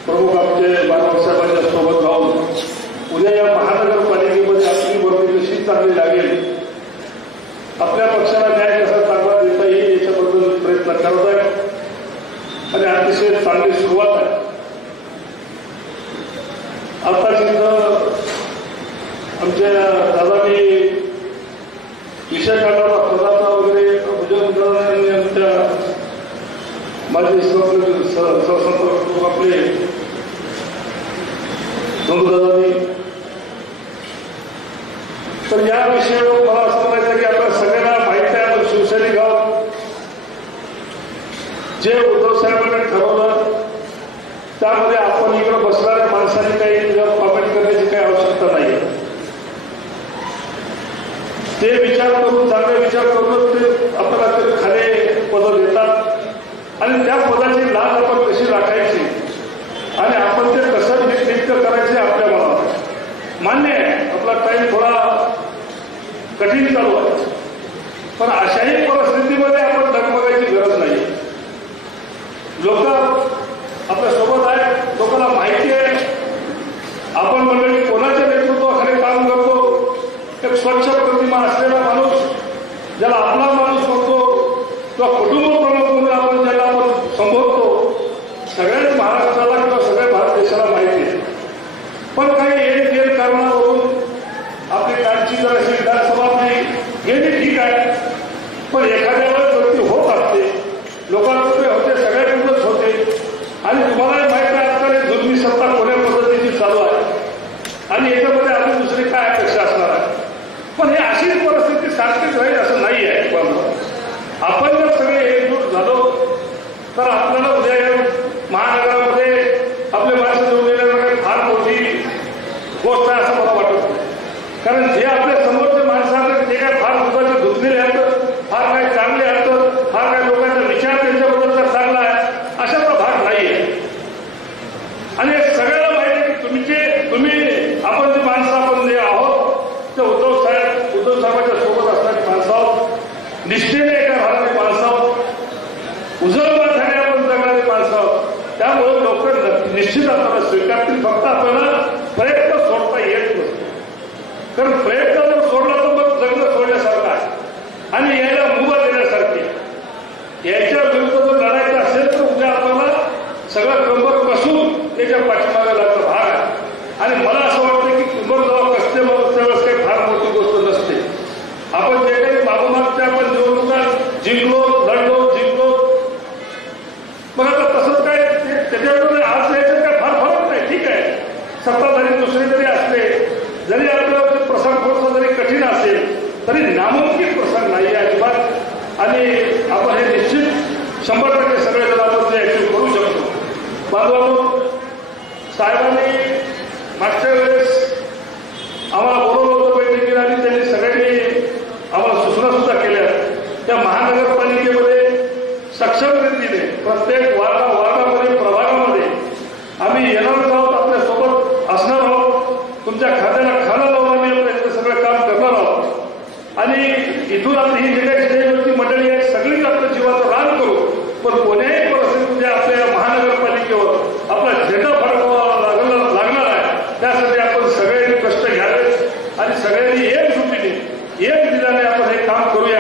प्रमुख आमचे मारावार साहेबांच्या सोबत राहून उद्या या महानगरपालिकेमध्ये आपली वर्दी कशी चांगली लागेल, आपल्या पक्षाला न्याय कसा चांगला देता येईल याच्याबद्दल प्रयत्न करत आहेत आणि अतिशय चांगली सुरुवात आहे. आता जिथं आमच्या दादांनी विषय काढला पदाचा वगैरे भजन मंडळांनी आमच्या माजी सहसंपर्क आपले दादांनी, तर या विषयावर मला असं म्हणायचं की आपल्या सगळ्यांना माहिती आहे आपण शिवसैनिक आहोत. जे उद्धव साहेबांनी ठरवलं त्यामध्ये आपण इकडे बसणाऱ्या माणसांनी काही कमेंट करण्याची काही आवश्यकता नाही. ते विचार करून, चांगले विचार करून ते आपल्याला खाली पदं देतात आणि त्या पदाची लाज आपण कशी राखायची आणि आपण ते कसं नित्य करायचे आपल्या मनात मान्य आहे. आपला टाईम थोडा कठीण चालू आहे, पण अशाही परिस्थितीमध्ये आपण डगमगायची गरज नाही. लोक आपल्या सोबत आहेत, लोकांना माहिती आहे आपण मंडळी कोणाच्या नेतृत्वाखाली काम करतो. एक स्वच्छ प्रतिमा असलेला माणूस ज्याला आपला माणूस म्हणतो किंवा कुटुंब प्रमुख म्हणून आपण ज्याला आपण संबोधतो, सगळ्याच महाराष्ट्राला किंवा सगळ्या भारत देशाला माहिती आहे. पण काही एक गैरकारणावरून निश्चित आपल्याला स्वीकारतील. फक्त आपल्याला प्रयत्न सोडता येत नसतो. कारण प्रयत्न जर सोडला तर मग जगणं सोडण्यासारखं आहे आणि याला मुभा देण्यासारखी. याच्या विरुद्ध जर लढायचं असेल तर उद्या आपल्याला सगळं कंबर कसून त्याच्या पाठीमागे लागणं भाग आहे. आणि मला असं वाटतं की कंबर जेव्हा कसते मग त्यावेळेस काही फार मोठी गोष्ट नसते. आपण जे काही मागोमागच्या आपण निवडणुका जिंकलो, लढलो, जिंकलो, मग आता तसंच काय त्याच्यावर आज यायचं काय फार फरक नाही. ठीक आहे, सत्ताधारी दुसरे जरी असले, जरी आपल्याला प्रसंग थोडासा जरी कठीण असेल तरी नामुमकिन प्रसंग नाही आहे अजिबात. आणि आपण हे निश्चित 100% सगळेजण आपण ते ऍक्च्युअली करू शकतो. बांधवांनो, साहेबांनी मागच्या वेळेस आम्हाला बोलवलं होतं बैठकीला आणि त्यांनी सगळ्यांनी आम्हाला सूचना सुद्धा केल्या. त्या महानगरपालिकेमध्ये सक्षम रीतीने प्रत्येक वार्डामध्ये प्रभागामध्ये आम्ही येणार आहोत, आपल्यासोबत असणार आहोत. तुमच्या खात्याला खाना लावून आम्ही आपल्या सगळं काम करणार आहोत. आणि इथून आता ही जे काही स्टेजवरची मंडळी आहे सगळीच आपल्या जीवाचं रान करू, पण कोणत्याही परिस्थितीमध्ये आपल्या महानगरपालिकेवर आपला झेंडा फडकवावा लागणार आहे. त्यासाठी आपण सगळ्यांनी कष्ट घ्यावे आणि सगळ्यांनी एकजुटीने एक दिलाने आपण हे काम करूया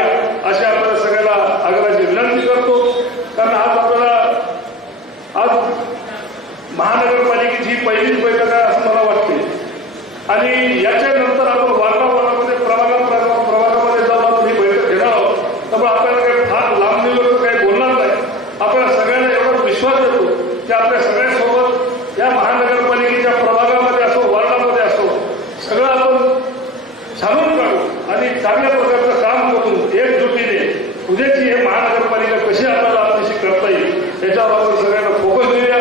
अशी आपल्याला सगळ्याला आग्रहाची विनंती करतो. कारण आज महानगरपालिकेची ही पहिलीच बैठक आहे असं मला वाटते. आणि याच्यानंतर आपण वार्डावार्डामध्ये प्रभागामध्ये जाऊन आपण ही बैठक घेणार आहोत. त्यामुळे आपल्याला काही फार लांबणीवर काही बोलणार नाही. आपल्याला सगळ्यांना एवढा विश्वास देतो की आपल्या सगळ्यांसोबत या महानगरपालिकेच्या प्रभागामध्ये असो, वार्डामध्ये असो, सगळं आपण छानून काढू आणि चांगल्या प्रकारचं काम करून एकजुटीने उद्याची हे महानगरपालिका कशी आपल्याला आपल्याशी करता येईल याच्यावर आपण सगळ्यांना फोकस देऊया.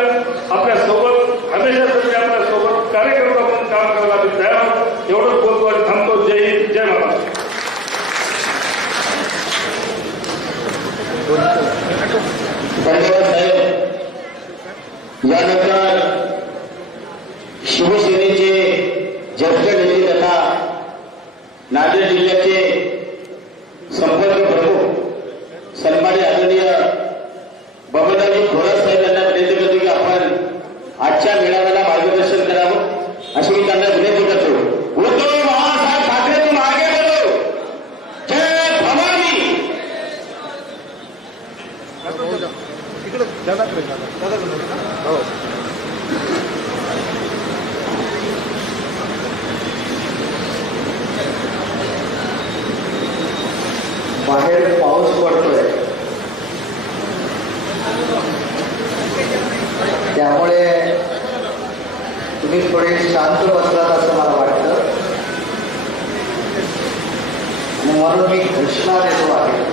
आपल्यासोबत हमेशासाठी आपल्यासोबत कार्यकर्ता म्हणून काम करायला आम्ही तयार आहोत. एवढंच बोलतो आणि थांबतो. जय हिंद, जय महाराष्ट्र. धन्यवाद साहेब. यानंतर शिवसेनेचे ज्येष्ठ नेते तथा नांदेड जिल्ह्याचे संपर्क प्रमुख सन्माननीय आदरणीय बबनरावजी थोरात साहेब यांना विनंती करतो की आपण आजच्या मेळाव्याला मार्गदर्शन करावं अशी मी त्यांना विनंती करतो. उद्धव बाळासाहेब ठाकरे तुम आगे बढ़ो. जय भवानी. बाहेर पाऊस पडतोय, त्यामुळे तुम्ही थोडे शांत बसलात असं मला वाटतं आणि म्हणून मी घोषणा देतो आहे.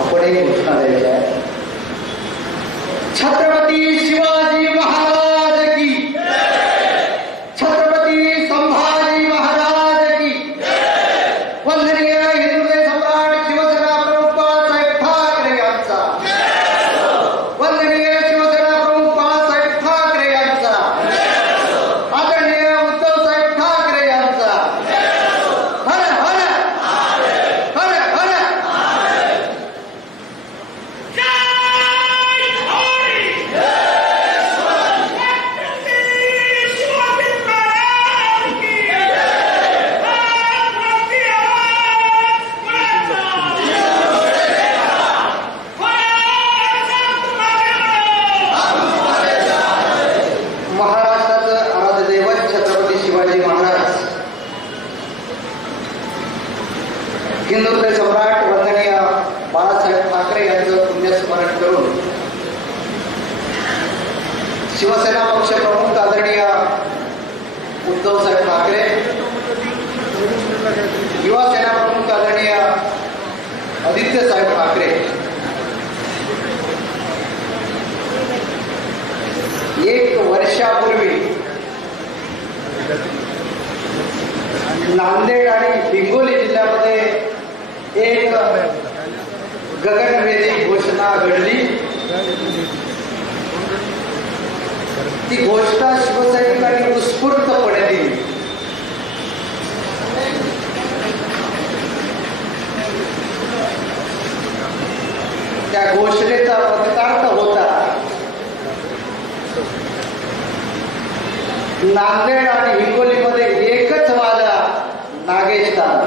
आपण एक घोषणा द्यायची आहे. छत्रपती शिवाजी महाराज की, छत्रपती संभाजी महाराज की, वंदनीय हिंदू सम्राट शिवसेना प्रमुख बाळासाहेब ठाकरे यांचा, वंदनीय शिवसेना प्रमुख बाळासाहेब ठाकरे यांचा, आदरणीय उद्धवसाहेब ठाकरे यांचा. हर हर हर हर. महाराष्ट्राचं आराध्य दैवत छत्रपती शिवाजी महाराज, हिंदुत्व सम्राट वंदनीय बाळासाहेब ठाकरे यांचं पुण्यस्मरण करून शिवसेना पक्ष प्रमुख आदरणीय उद्धवसाहेब ठाकरे, युवा सेना प्रमुख आदरणीय आदित्यसाहेब ठाकरे, एक वर्षापूर्वी नांदेड आणि हिंगोली जिल्ह्यामध्ये एक गगनभेदी घोषणा घडली. ती घोषणा शिवसैनिकांनी उत्स्फूर्तपणे दिली. त्या घोषणेचा प्रतिकार्थ होता नांदेड आणि हिंगोलीमध्ये एकच वादा नागेश दादा.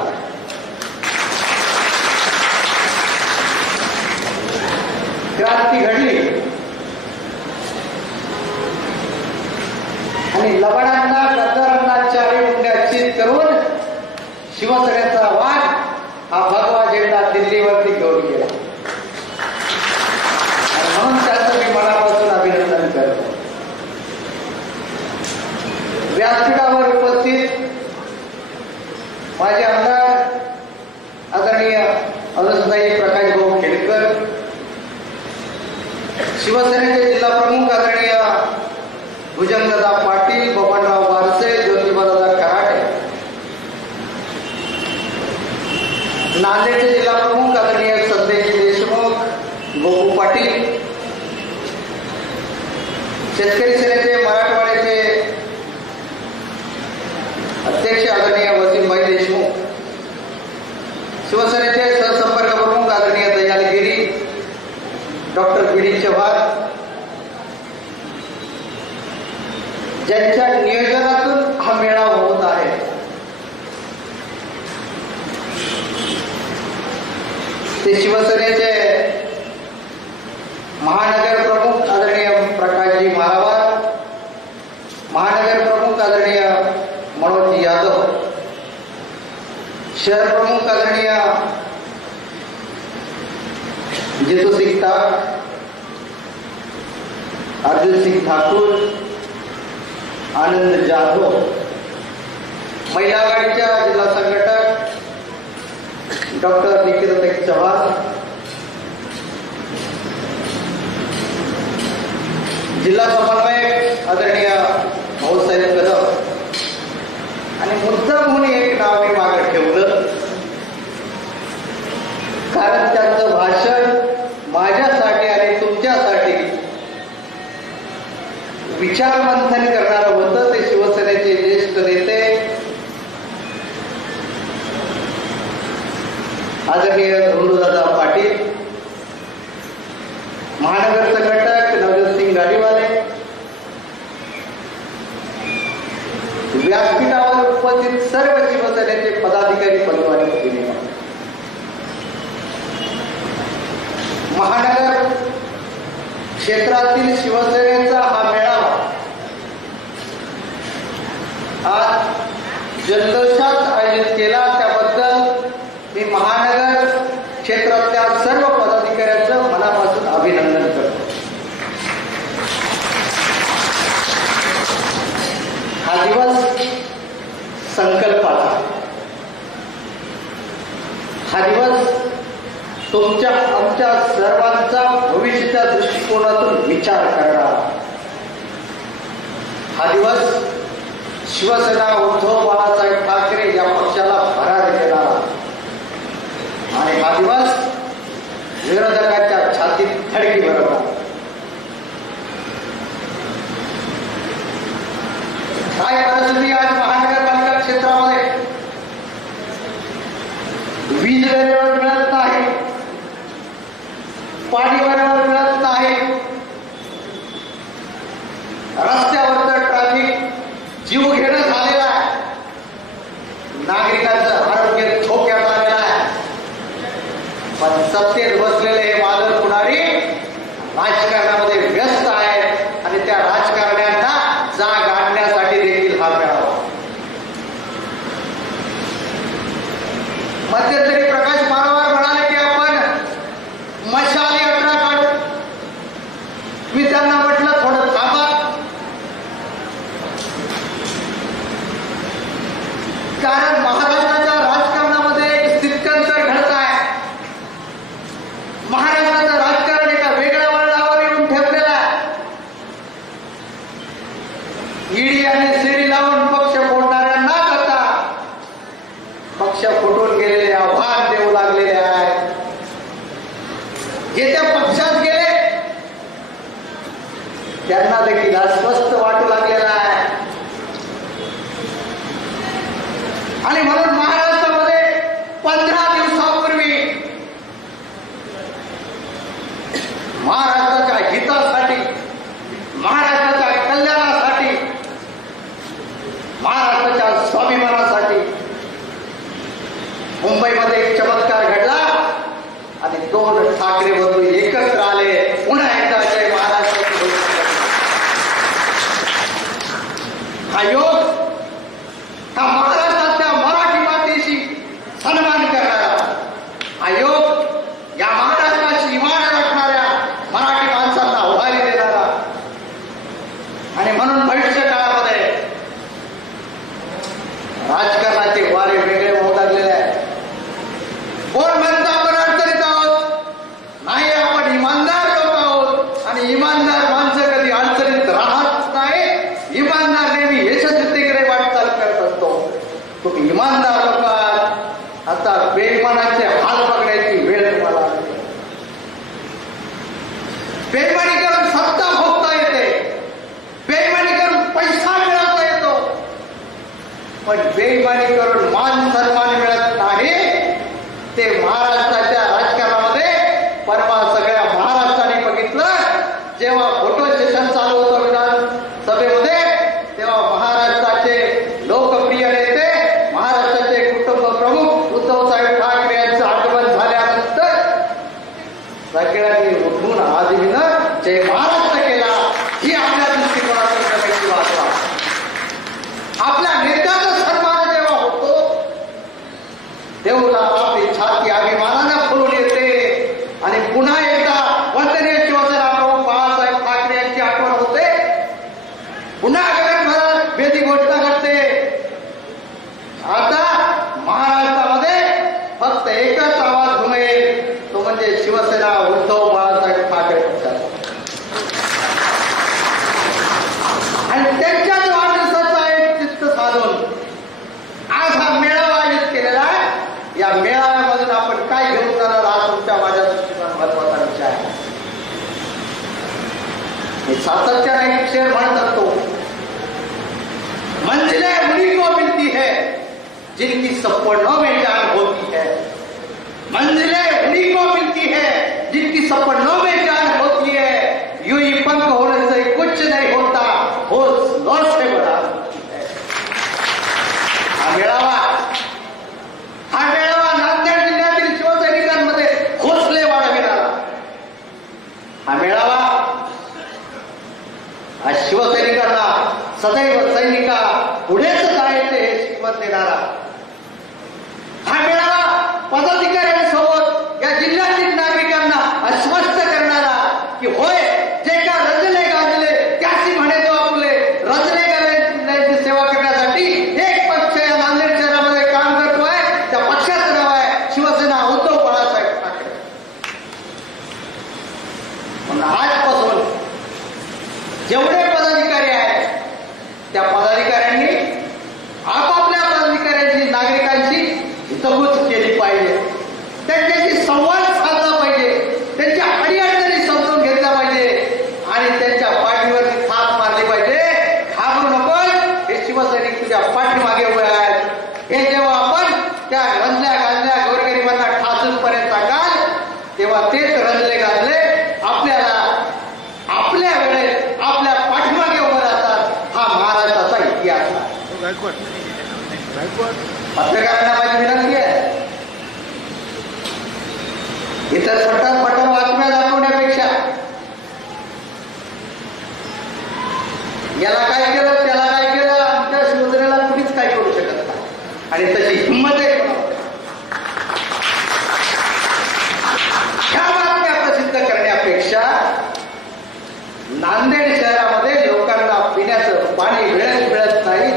क्रांती घडली आणि लबाडांना गद्दारांना चारी मुंड्याची करून शिवसेनेचा वाघ हा भगवा झेंडा दिल्लीवरती घेऊन गेला. आणि म्हणून त्याचं मी मनापासून अभिनंदन करतो. व्यासपीठावर उपस्थित माझे आमदार आदरणीय अनुसुताई प्रकाशभाऊ खेडकर, शिवसेनेचे जिल्हा प्रमुख आदरणीय भुजंगदादा पाटील, बबनराव बारसे, ज्योतिबादादा कराटे, नांदेडचे जिल्हा प्रमुख आदरणीय संदेश देशमुख, गोपू पाटील, शेतकरी सेनेचे मराठवाड्याचे अध्यक्ष आदरणीय वसीमभाई देशमुख, शिवसेनेचे सहसंपर्क प्रमुख आदरणीय दयाल गिरी, डॉक्टर गिरीश चव्हाण, ज्यांच्या नियोजनातून हा मेळावा होत आहे, ते शिवसेनेचे महानगर प्रमुख आदरणीय प्रकाशजी मारावार, महानगर प्रमुख आदरणीय मनोज यादव, शहर प्रमुख आदरणीय जितू सिंग ताक, अर्जुन सिंग ठाकूर, आनंद जाधव, महिला आघाडीच्या जिल्हा संघटक डॉक्टर निकिताताई चव्हाण, जिल्हा समन्वयक आदरणीय भाऊसाहेब कदम. आणि मुद्दाम म्हणून एक नाव मी मागे ठेवलं, कारण त्यांचं भाषण माझ्यासाठी आणि तुमच्यासाठी विचार मंथन करणारं होतं. ते शिवसेनेचे ज्येष्ठ नेते आदरणीय धोंडूदादा पाटील, महानगर संघटक नवजोत सिंग गाडीवाले, व्यासपीठावर उपस्थित सर्व शिवसेनेचे पदाधिकारी परिवार, महानगर क्षेत्रातील शिवसेनेचा हा मेळावा आज जल्लोषात आयोजित केला, त्याबद्दल मी महानगर क्षेत्रातल्या सर्व पदाधिकाऱ्यांचं मनापासून अभिनंदन करतो. हा दिवस संकल्पाचा, हा दिवस तुमच्या आमच्या सर्वांचा भविष्याच्या दृष्टिकोनातून विचार करणार, हा दिवस शिवसेना उद्धव बाळासाहेब ठाकरे या पक्षाला भरार देणार आणि हा दिवस विरोधकाच्या छातीत खडकी भरवणार. काय परिस्थिती आज महानगरपालिका क्षेत्रामध्ये वीज वेळेवर मिळत नाही, पाणी वेळेवर मिळत नाही, रस्त्यावरचं ट्रॅफिक जीव घेणं झालेलं आहे, नागरिकांचं आरोग्य धोक्यात आलेलं आहे. पण सत्तेत बसलेले हे वादळ पुढारी राजकारणामध्ये व्यस्त आहेत आणि त्या राजकारण्यांना जाग आणण्यासाठी देखील हा मेळावा. मध्यंतरी प्रकाश मारावार म्हणाले की आपण मशाल यात्रा काढू. मी त्यांना म्हटलं थोडं थांबा, कारण महाराष्ट्राच्या राजकारणामध्ये एक स्थित्यंतर घडत आहे. महाराष्ट्राचं राजकारण एका वेगळ्या वळणावर येऊन ठेवलेलं आहे. ईडी आणि सीडी लावून पक्ष फोडणाऱ्यांना करता पक्ष फुटून गेलेले आव्हान देऊ लागलेले आहे. जे त्या पक्षात गेले त्यांना देखील अस्वस्थ वाटू लागलेला आहे. आणि म्हणून महाराष्ट्रामध्ये 15 दिवसापूर्वी महाराष्ट्राच्या हितासाठी, महाराष्ट्राच्या कल्याणासाठी आपल्या नेत्याचा सन्मान जेव्हा होतो तेव्हा आपली छाती अभिमानानं फुलून येते आणि पुन्हा एकदा वंदनीय शिवसेना प्रमुख बाळासाहेब ठाकरे यांची आठवण होते. पुन्हा गगनभरात भेदी घोषणा करते. आता महाराष्ट्रामध्ये फक्त एकच आवाज घुमेल, तो म्हणजे शिवसेना उद्धव बाळासाहेब ठाकरे पक्षाचा. आणि त्यांच्याच वाढदिवसाचा एक चित्त साधून आज हा मेळावा आयोजित केलेला आहे. या मेळाव्यामधून आपण काय घेऊन जाणार हा तुमच्या माझ्या दृष्टीने महत्वाचा विषय आहे. मी सातत्याने एक शेर म्हणत असतो, मंजिलें उन्हीं को मिलती है जिनकी सपनों में जान होती है. मंजिलें उन्हीं को मिलती है जिनकी सपनों में जान होती है. यूं ही पंख होने से कुछ नहीं होता, हौसलों से बड़ा होती है. हा मेळावा नांदेड जिल्ह्यातील शिवसैनिकांमध्ये हौसले वाढविणारा हा मेळावा आज शिवसैनिकांना सदैव सैनिका पुढेच जायचे हे शिकवत देणारा हा मेळावा पदाधिकाऱ्यांसोबत या जिल्ह्यातील नागरिकांना आश्वस्त करणारा की होय जे का रजले गाजले त्याची म्हणे जो आपले रजले गाजल्याची सेवा करण्यासाठी एक पक्ष या नांदेड शहरामध्ये काम करतोय. त्या पक्षाचं नाव आहे शिवसेना उद्धव बाळासाहेब ठाकरे. म्हणून आजपासून जेवढे पदाधिकारी आहेत त्या पदाधिकाऱ्यांनी आपापल्या पदाधिकाऱ्यांची नागरिकांची हितगुज केली पाहिजे. त्यांच्याशी संवाद साधला पाहिजे. त्यांच्या अडीअडचणी समजून घेतल्या पाहिजे आणि त्यांच्या पाठीवरती थाप मारली पाहिजे. घाबरू नको, हे शिवसैनिक तुझ्या पाठीमागे उभे आहेत. हे जेव्हा आपण त्या रंजल्या गाजल्या गोरगरिबांना ठासून पर्यंत टाकाल तेव्हा तेच रंजले गाजले आपल्याला आपल्या वेळेत आपल्या पाठीमागे उभं राहतात. हा महाराष्ट्राचा इतिहास आहे. पत्रकारांना माझी विनंती आहे, इतर फटाफट बातम्या दाखवण्यापेक्षा याला काय केलं त्याला काय केलं आमच्या शिवसेनेला कुणीच काय करू शकत नाही आणि तशी हिंमत आहे. ह्या बातम्या प्रसिद्ध करण्यापेक्षा नांदेड शहरामध्ये लोकांना पिण्याचं पाणी मिळत नाही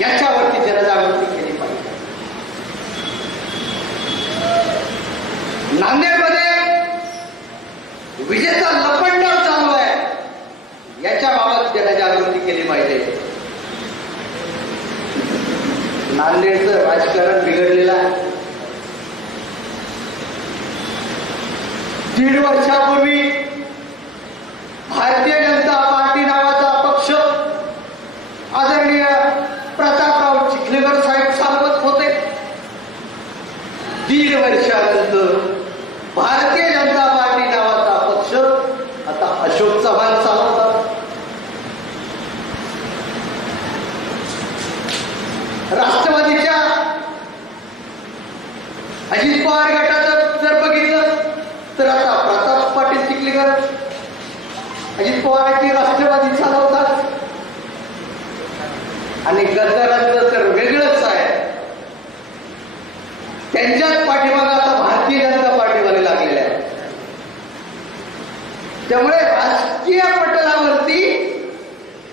याच्यावरती जनजागृती केली पाहिजे. नांदेडमध्ये विजेचा लपंडाव चालू आहे याच्याबाबत जनजागृती केली पाहिजे. नांदेडचं राजकारण बिघडलेलं आहे. 1.5 वर्षापूर्वी भारतीय जनता पार्टी नावाचा पक्ष आदरणीय प्रतापराव चिखलीकर साहेब चालवत होते. 1.5 वर्षानंतर भारतीय जनता पार्टी नावाचा पक्ष आता अशोक चव्हाण चालवतात. राष्ट्रवादीच्या अजित पवार गटाचं जर बघितलं तर आता प्रताप पाटील चिखलीकर अजित पवारांची राष्ट्रवादी चालवतात आणि गद्दारांचं तर वेगळंच आहे. त्यांच्याच पाठीमागे आता भारतीय जनता पार्टीवाले लागलेले आहेत. त्यामुळे राजकीय पटलावरती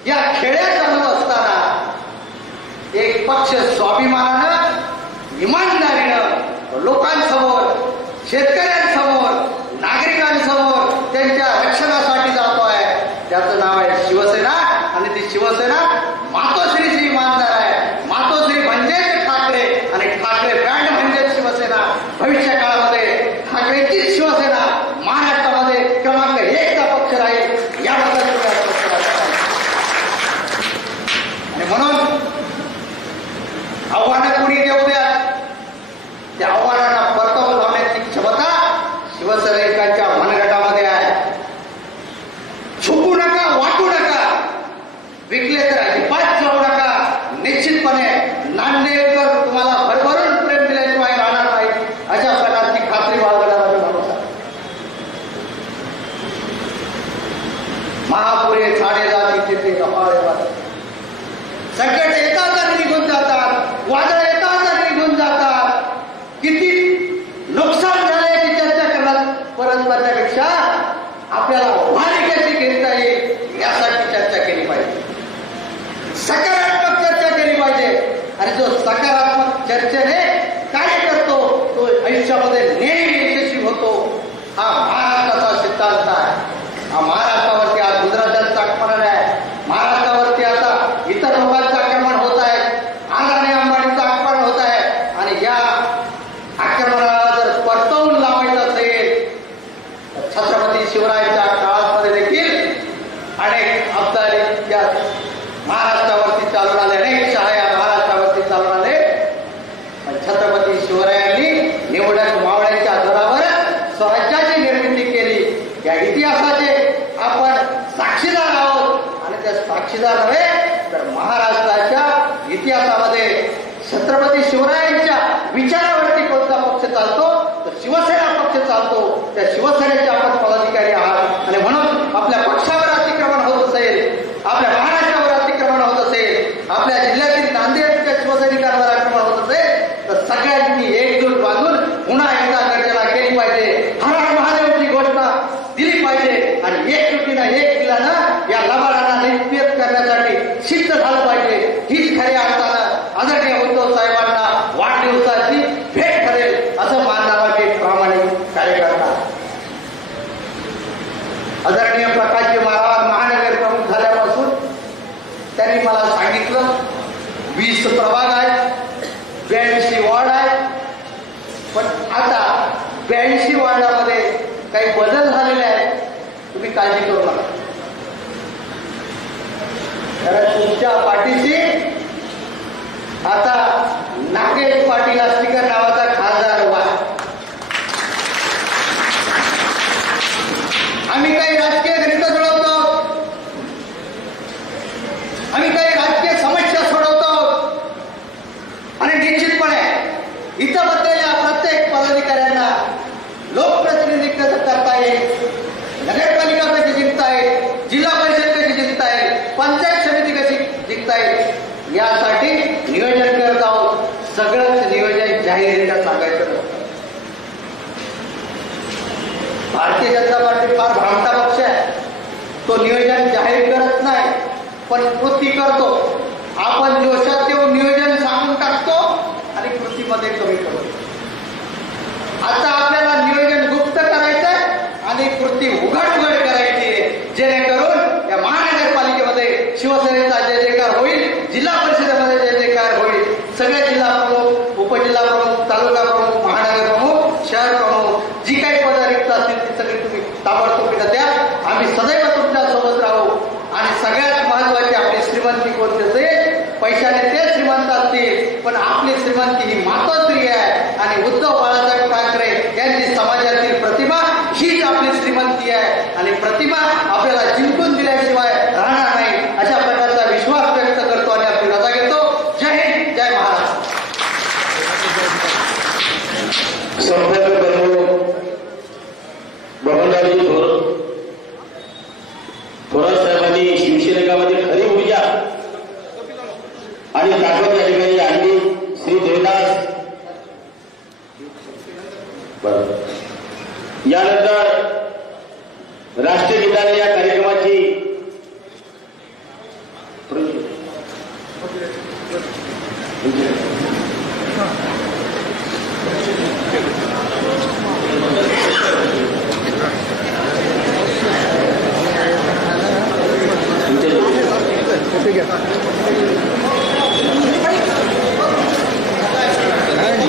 या खेळ्या चालू असताना एक पक्ष स्वाभिमानानं इमानदारीनं लोकांसमोर शेतकऱ्यांसमोर नागरिकांसमोर त्यांच्या रक्षणासाठी जातो आहे. त्याचं नाव आहे शिवसेना आणि ती शिवसेना मातोश्रीची इमानदार आहे. मातोश्री म्हणजेच ठाकरे आणि ठाकरे ब्रँड म्हणजेच शिवसेना. भविष्य काळामध्ये ठाकरेंचीच शिवसेना महाराष्ट्रामध्ये क्रमांक 1 चा पक्ष राहील याबद्दल आणि म्हणून आव्हानं कुणी देऊ द्या त्या आव्हानांना परतवून लावण्याची क्षमता शिवसैनिकांच्या मनगटामध्ये आहे. झुकू नका, वाटू नका. विकले तर चर्चेने कार्य करतो तो आयुष्यामध्ये नेहमी यशस्वी होतो. हा महाराष्ट्राचा सिद्धांत आहे. हा महाराष्ट्रावरती आज गुजरातांचं आक्रमण आहे. महाराष्ट्रावरती आता इतर लोकांचं आक्रमण होत आहे. अदानी अंबानीचं आक्रमण होत आहे. आणि या आक्रमणाला जर परतवून लावायचं असेल तर छत्रपती शिवरायांच्या काळामध्ये देखील अनेक अब्दाली महाराष्ट्रावरती चालून आले, अनेक शहाया महाराष्ट्रावरती चालून आले. छत्रपती शिवरायांनी निवडक मावळ्यांच्या जोरावर स्वराज्याची निर्मिती केली. या इतिहासाचे आपण साक्षीदार आहोत. आणि त्या साक्षीदार नव्हे तर महाराष्ट्राच्या इतिहासामध्ये छत्रपती शिवरायांच्या विचारावरती कोणता पक्ष चालतो तर शिवसेना पक्ष चालतो. त्या शिवसेनेचे आपण पदाधिकारी आहात. आणि म्हणून आपल्या पक्षावर अतिक्रमण होत असेल, आपल्या महाराष्ट्रावर अतिक्रमण होत असेल, आपल्या जिल्ह्यातील नांदेडच्या शिवसैनिकांवर आक्रमण होत असेल तर सगळ्यांनी एकजूट बांधून पुन्हा एकदा गर्जना केली पाहिजे. हर हर महादेवची घोषणा दिली पाहिजे. आणि एकजुटीनं एक दिलानं या लबाडांना निष्क्रिय करण्यासाठी सिद्ध झालं पाहिजे. हीच खऱ्या अर्थानं आदरणीय उद्धव साहेबांना वाढदिवसाची भेट ठरेल असं मानणारा एक प्रामाणिक कार्यकर्ता. आदरणीय प्रकाशजी महाराज महानगर प्रमुख झाल्यापासून त्यांनी मला सांगितलं 20 प्रभाग आहेत, 82 वॉर्ड आहेत. पण आता 82 वॉर्डामध्ये काही बदल झालेले आहेत. तुम्ही काळजी करू नका. कारण तुमच्या पाठीशी आता नागेश पाटील आष्टीकर नावाचा खासदार उभा आहे. आम्ही काही राजकीय गणित जुळवतो, आम्ही काही राजकीय समस्या सोडवतो. आणि निश्चितपणे इथं बसलेल्या प्रत्येक पदाधिकाऱ्यांना लोकप्रतिनिधित्व करता येईल, नगरपालिका कशी जिंकता येईल, जिल्हा परिषद कशी जिंकता येईल, पंचायत समिती कशी जिंकता येईल यासाठी नियोजन करत आहोत. सगळंच नियोजन जाहीररित्या सांगायचं नसतं. भारतीय जनता पार्टी फार भामटा पक्ष आहे. तो नियोजन जाहीर करत नाही पण कृती करतो. आपण जोशात येऊन नियोजन सांगून टाकतो आणि कृतीमध्ये कमी करतो. आता आपल्याला नियोजन गुप्त करायचंय आणि कृती उघड उघड करायची आहे, जेणेकरून या महानगरपालिकेमध्ये शिवसेनेचा जय जयकार होईल, जिल्हा परिषदेमध्ये जय जयकार होईल. सगळे जिल्हा प्रमुख, उपजिल्हा प्रमुख, तालुका प्रमुख, महानगर प्रमुख, शहर प्रमुख जी काही पदं रिक्त असतील ती सगळी तुम्ही ताबडतोब द्या. आम्ही सदैव तुमच्या सोबत राहू. आणि सगळ्यात महत्वाची आपली श्रीमंती कोणती असेल, पैशाने ते श्रीमंत असतील पण आपली श्रीमंती ही मातोश्री आहे. आणि उद्धव बाळासाहेब ठाकरे यांची समाजातील प्रतिभा हीच आपली श्रीमंती आहे. आणि प्रतिभा आपल्याला जिंकून दिल्याशिवाय राहणार नाही अशा प्रकारचा विश्वास व्यक्त करतो आणि आपली रजा घेतो. जय हिंद, जय महाराष्ट्र. संपर्क प्रमुख बबनरावजी थोरात साहेबांनी शिवसैनिकामध्ये खरी ऊर्जा आणि ताकद या ठिकाणी आणली. श्री देवदास यानंतर राष्ट्रीय गीताने या कार्यक्रमाची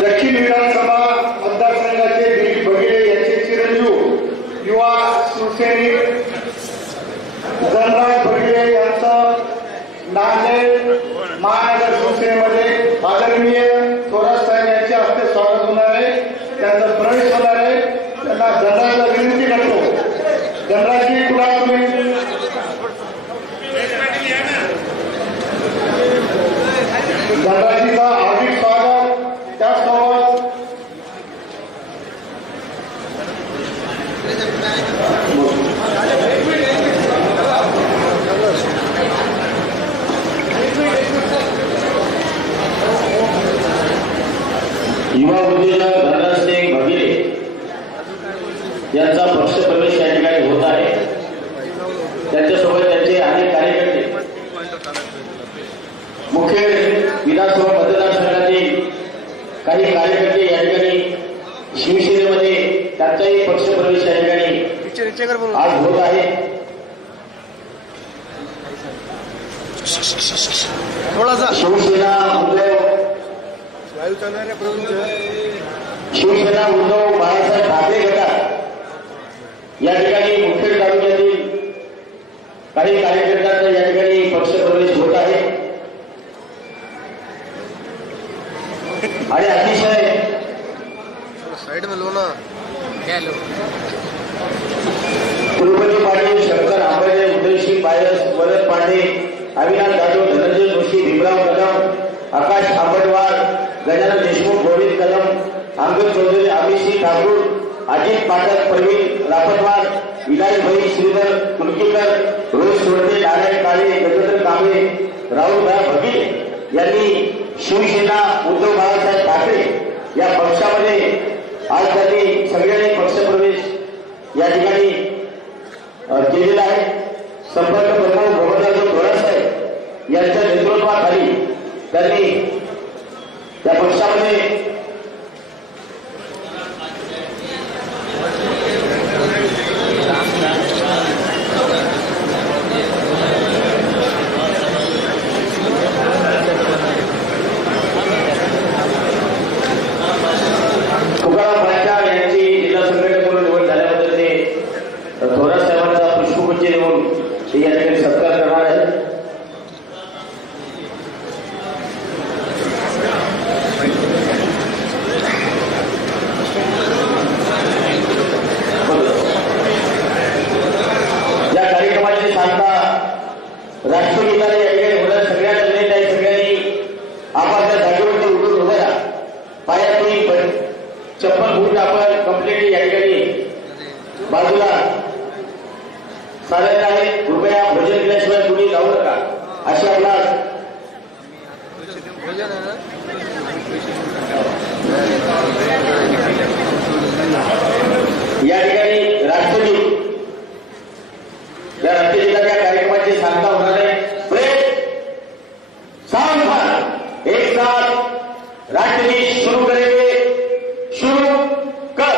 दक्षिण विधानसभा मतदारसंघाचे दिलीप बघेले यांचे चिरंजीव युवा शिवसैनिक धनराज बघेले यांचं नांदेड महानगर शिवसेनेमध्ये आदरणीय थोरात साहेब यांच्या हस्ते स्वागत होणार आहे. त्यांचा प्रवेश होणार आहे. त्यांना धनराजला विनंती करतो. धनराजजी पुन्हा तुम्ही धनराजीचा हार्दिक स्वागत. त्याचसोबत युवा उद्योजक धनराज सिंग भगिरे यांचा पक्ष प्रवेश या ठिकाणी होत आहे. त्यांच्यासोबत त्यांचे अनेक कार्यकर्ते, मुख्य विधानसभा मतदारसंघातील काही कार्यकर्ते या ठिकाणी शिवसेनेमध्ये त्यांचाही पक्षप्रवेश या ठिकाणी आज होत आहे. शिवसेना उद्धव बाळासाहेब ठाकरे गटात या ठिकाणी मुखेड तालुक्यातील काही कार्यकर्त्यांचा या ठिकाणी पक्षप्रवेश होत आहे आणि अतिशय साइड में लो ना क्या लो तिरुपती पाटील, शंकर आंबेडे, उदयसिंग बायस, वरद पांडे, अविनाश जाधव, धनंजय जोशी, भीमराव कदम, आकाश आंबटवार, गजानन देशमुख, गोविंद कदम, अंगद चौधरी, अभिषेक ठाकूर, अजित पाठक, प्रवीण रापटवार, विलासभाई श्रीधर कुलकीकर, रोहित सोडते, नारायण काळे, गजेंद्र कांबळे, राहुलभाई भगीरे यांनी शिवसेना उद्धव बाळासाहेब ठाकरे या पक्षामध्ये आज त्यांनी सगळ्यांनी पक्षप्रवेश या ठिकाणी केलेला आहे. संपर्क प्रमुख गोवर्धन थोरासाहेब यांच्या नेतृत्वाखाली त्यांनी त्या पक्षामध्ये तुकाराम भाटकर यांची जिल्हा संघटक म्हणून निवड झाल्याबद्दल ते थोरात साहेबांचा पुष्पगुच्छ देऊन ते या ठिकाणी सत्कार करणार आहे. या कार्यक्रमाची सांगता राष्ट्रगीताने या ठिकाणी होणार. सगळ्या निर्णय सगळ्यांनी आपापल्या जागेवरती उठून उभं राहा. पायातली चप्पल बूट आपण कंप्लीट या ठिकाणी बाजूला साधायला आहे. कृपया भोजन केल्याशिवाय तुम्ही जाऊ नका अशी आपला या ठिकाणी राष्ट्रगीत या राष्ट्रगीताच्या कार्यक्रमाची सांगता होणार आहे. सांग एक साथ राष्ट्रगीत शुरू करेंगे. शुरू कर.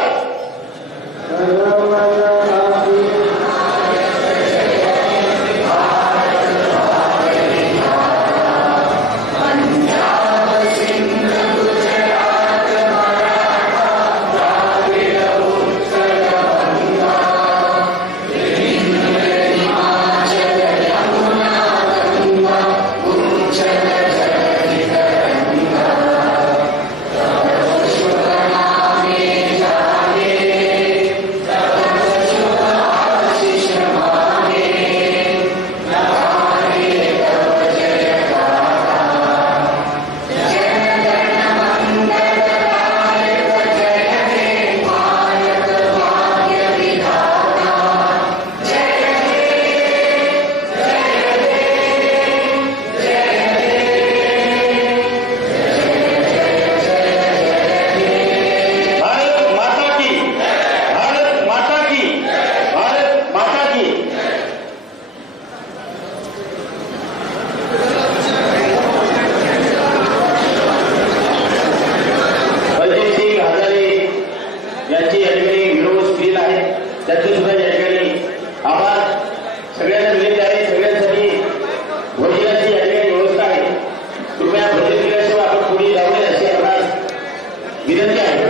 विनंती आहे.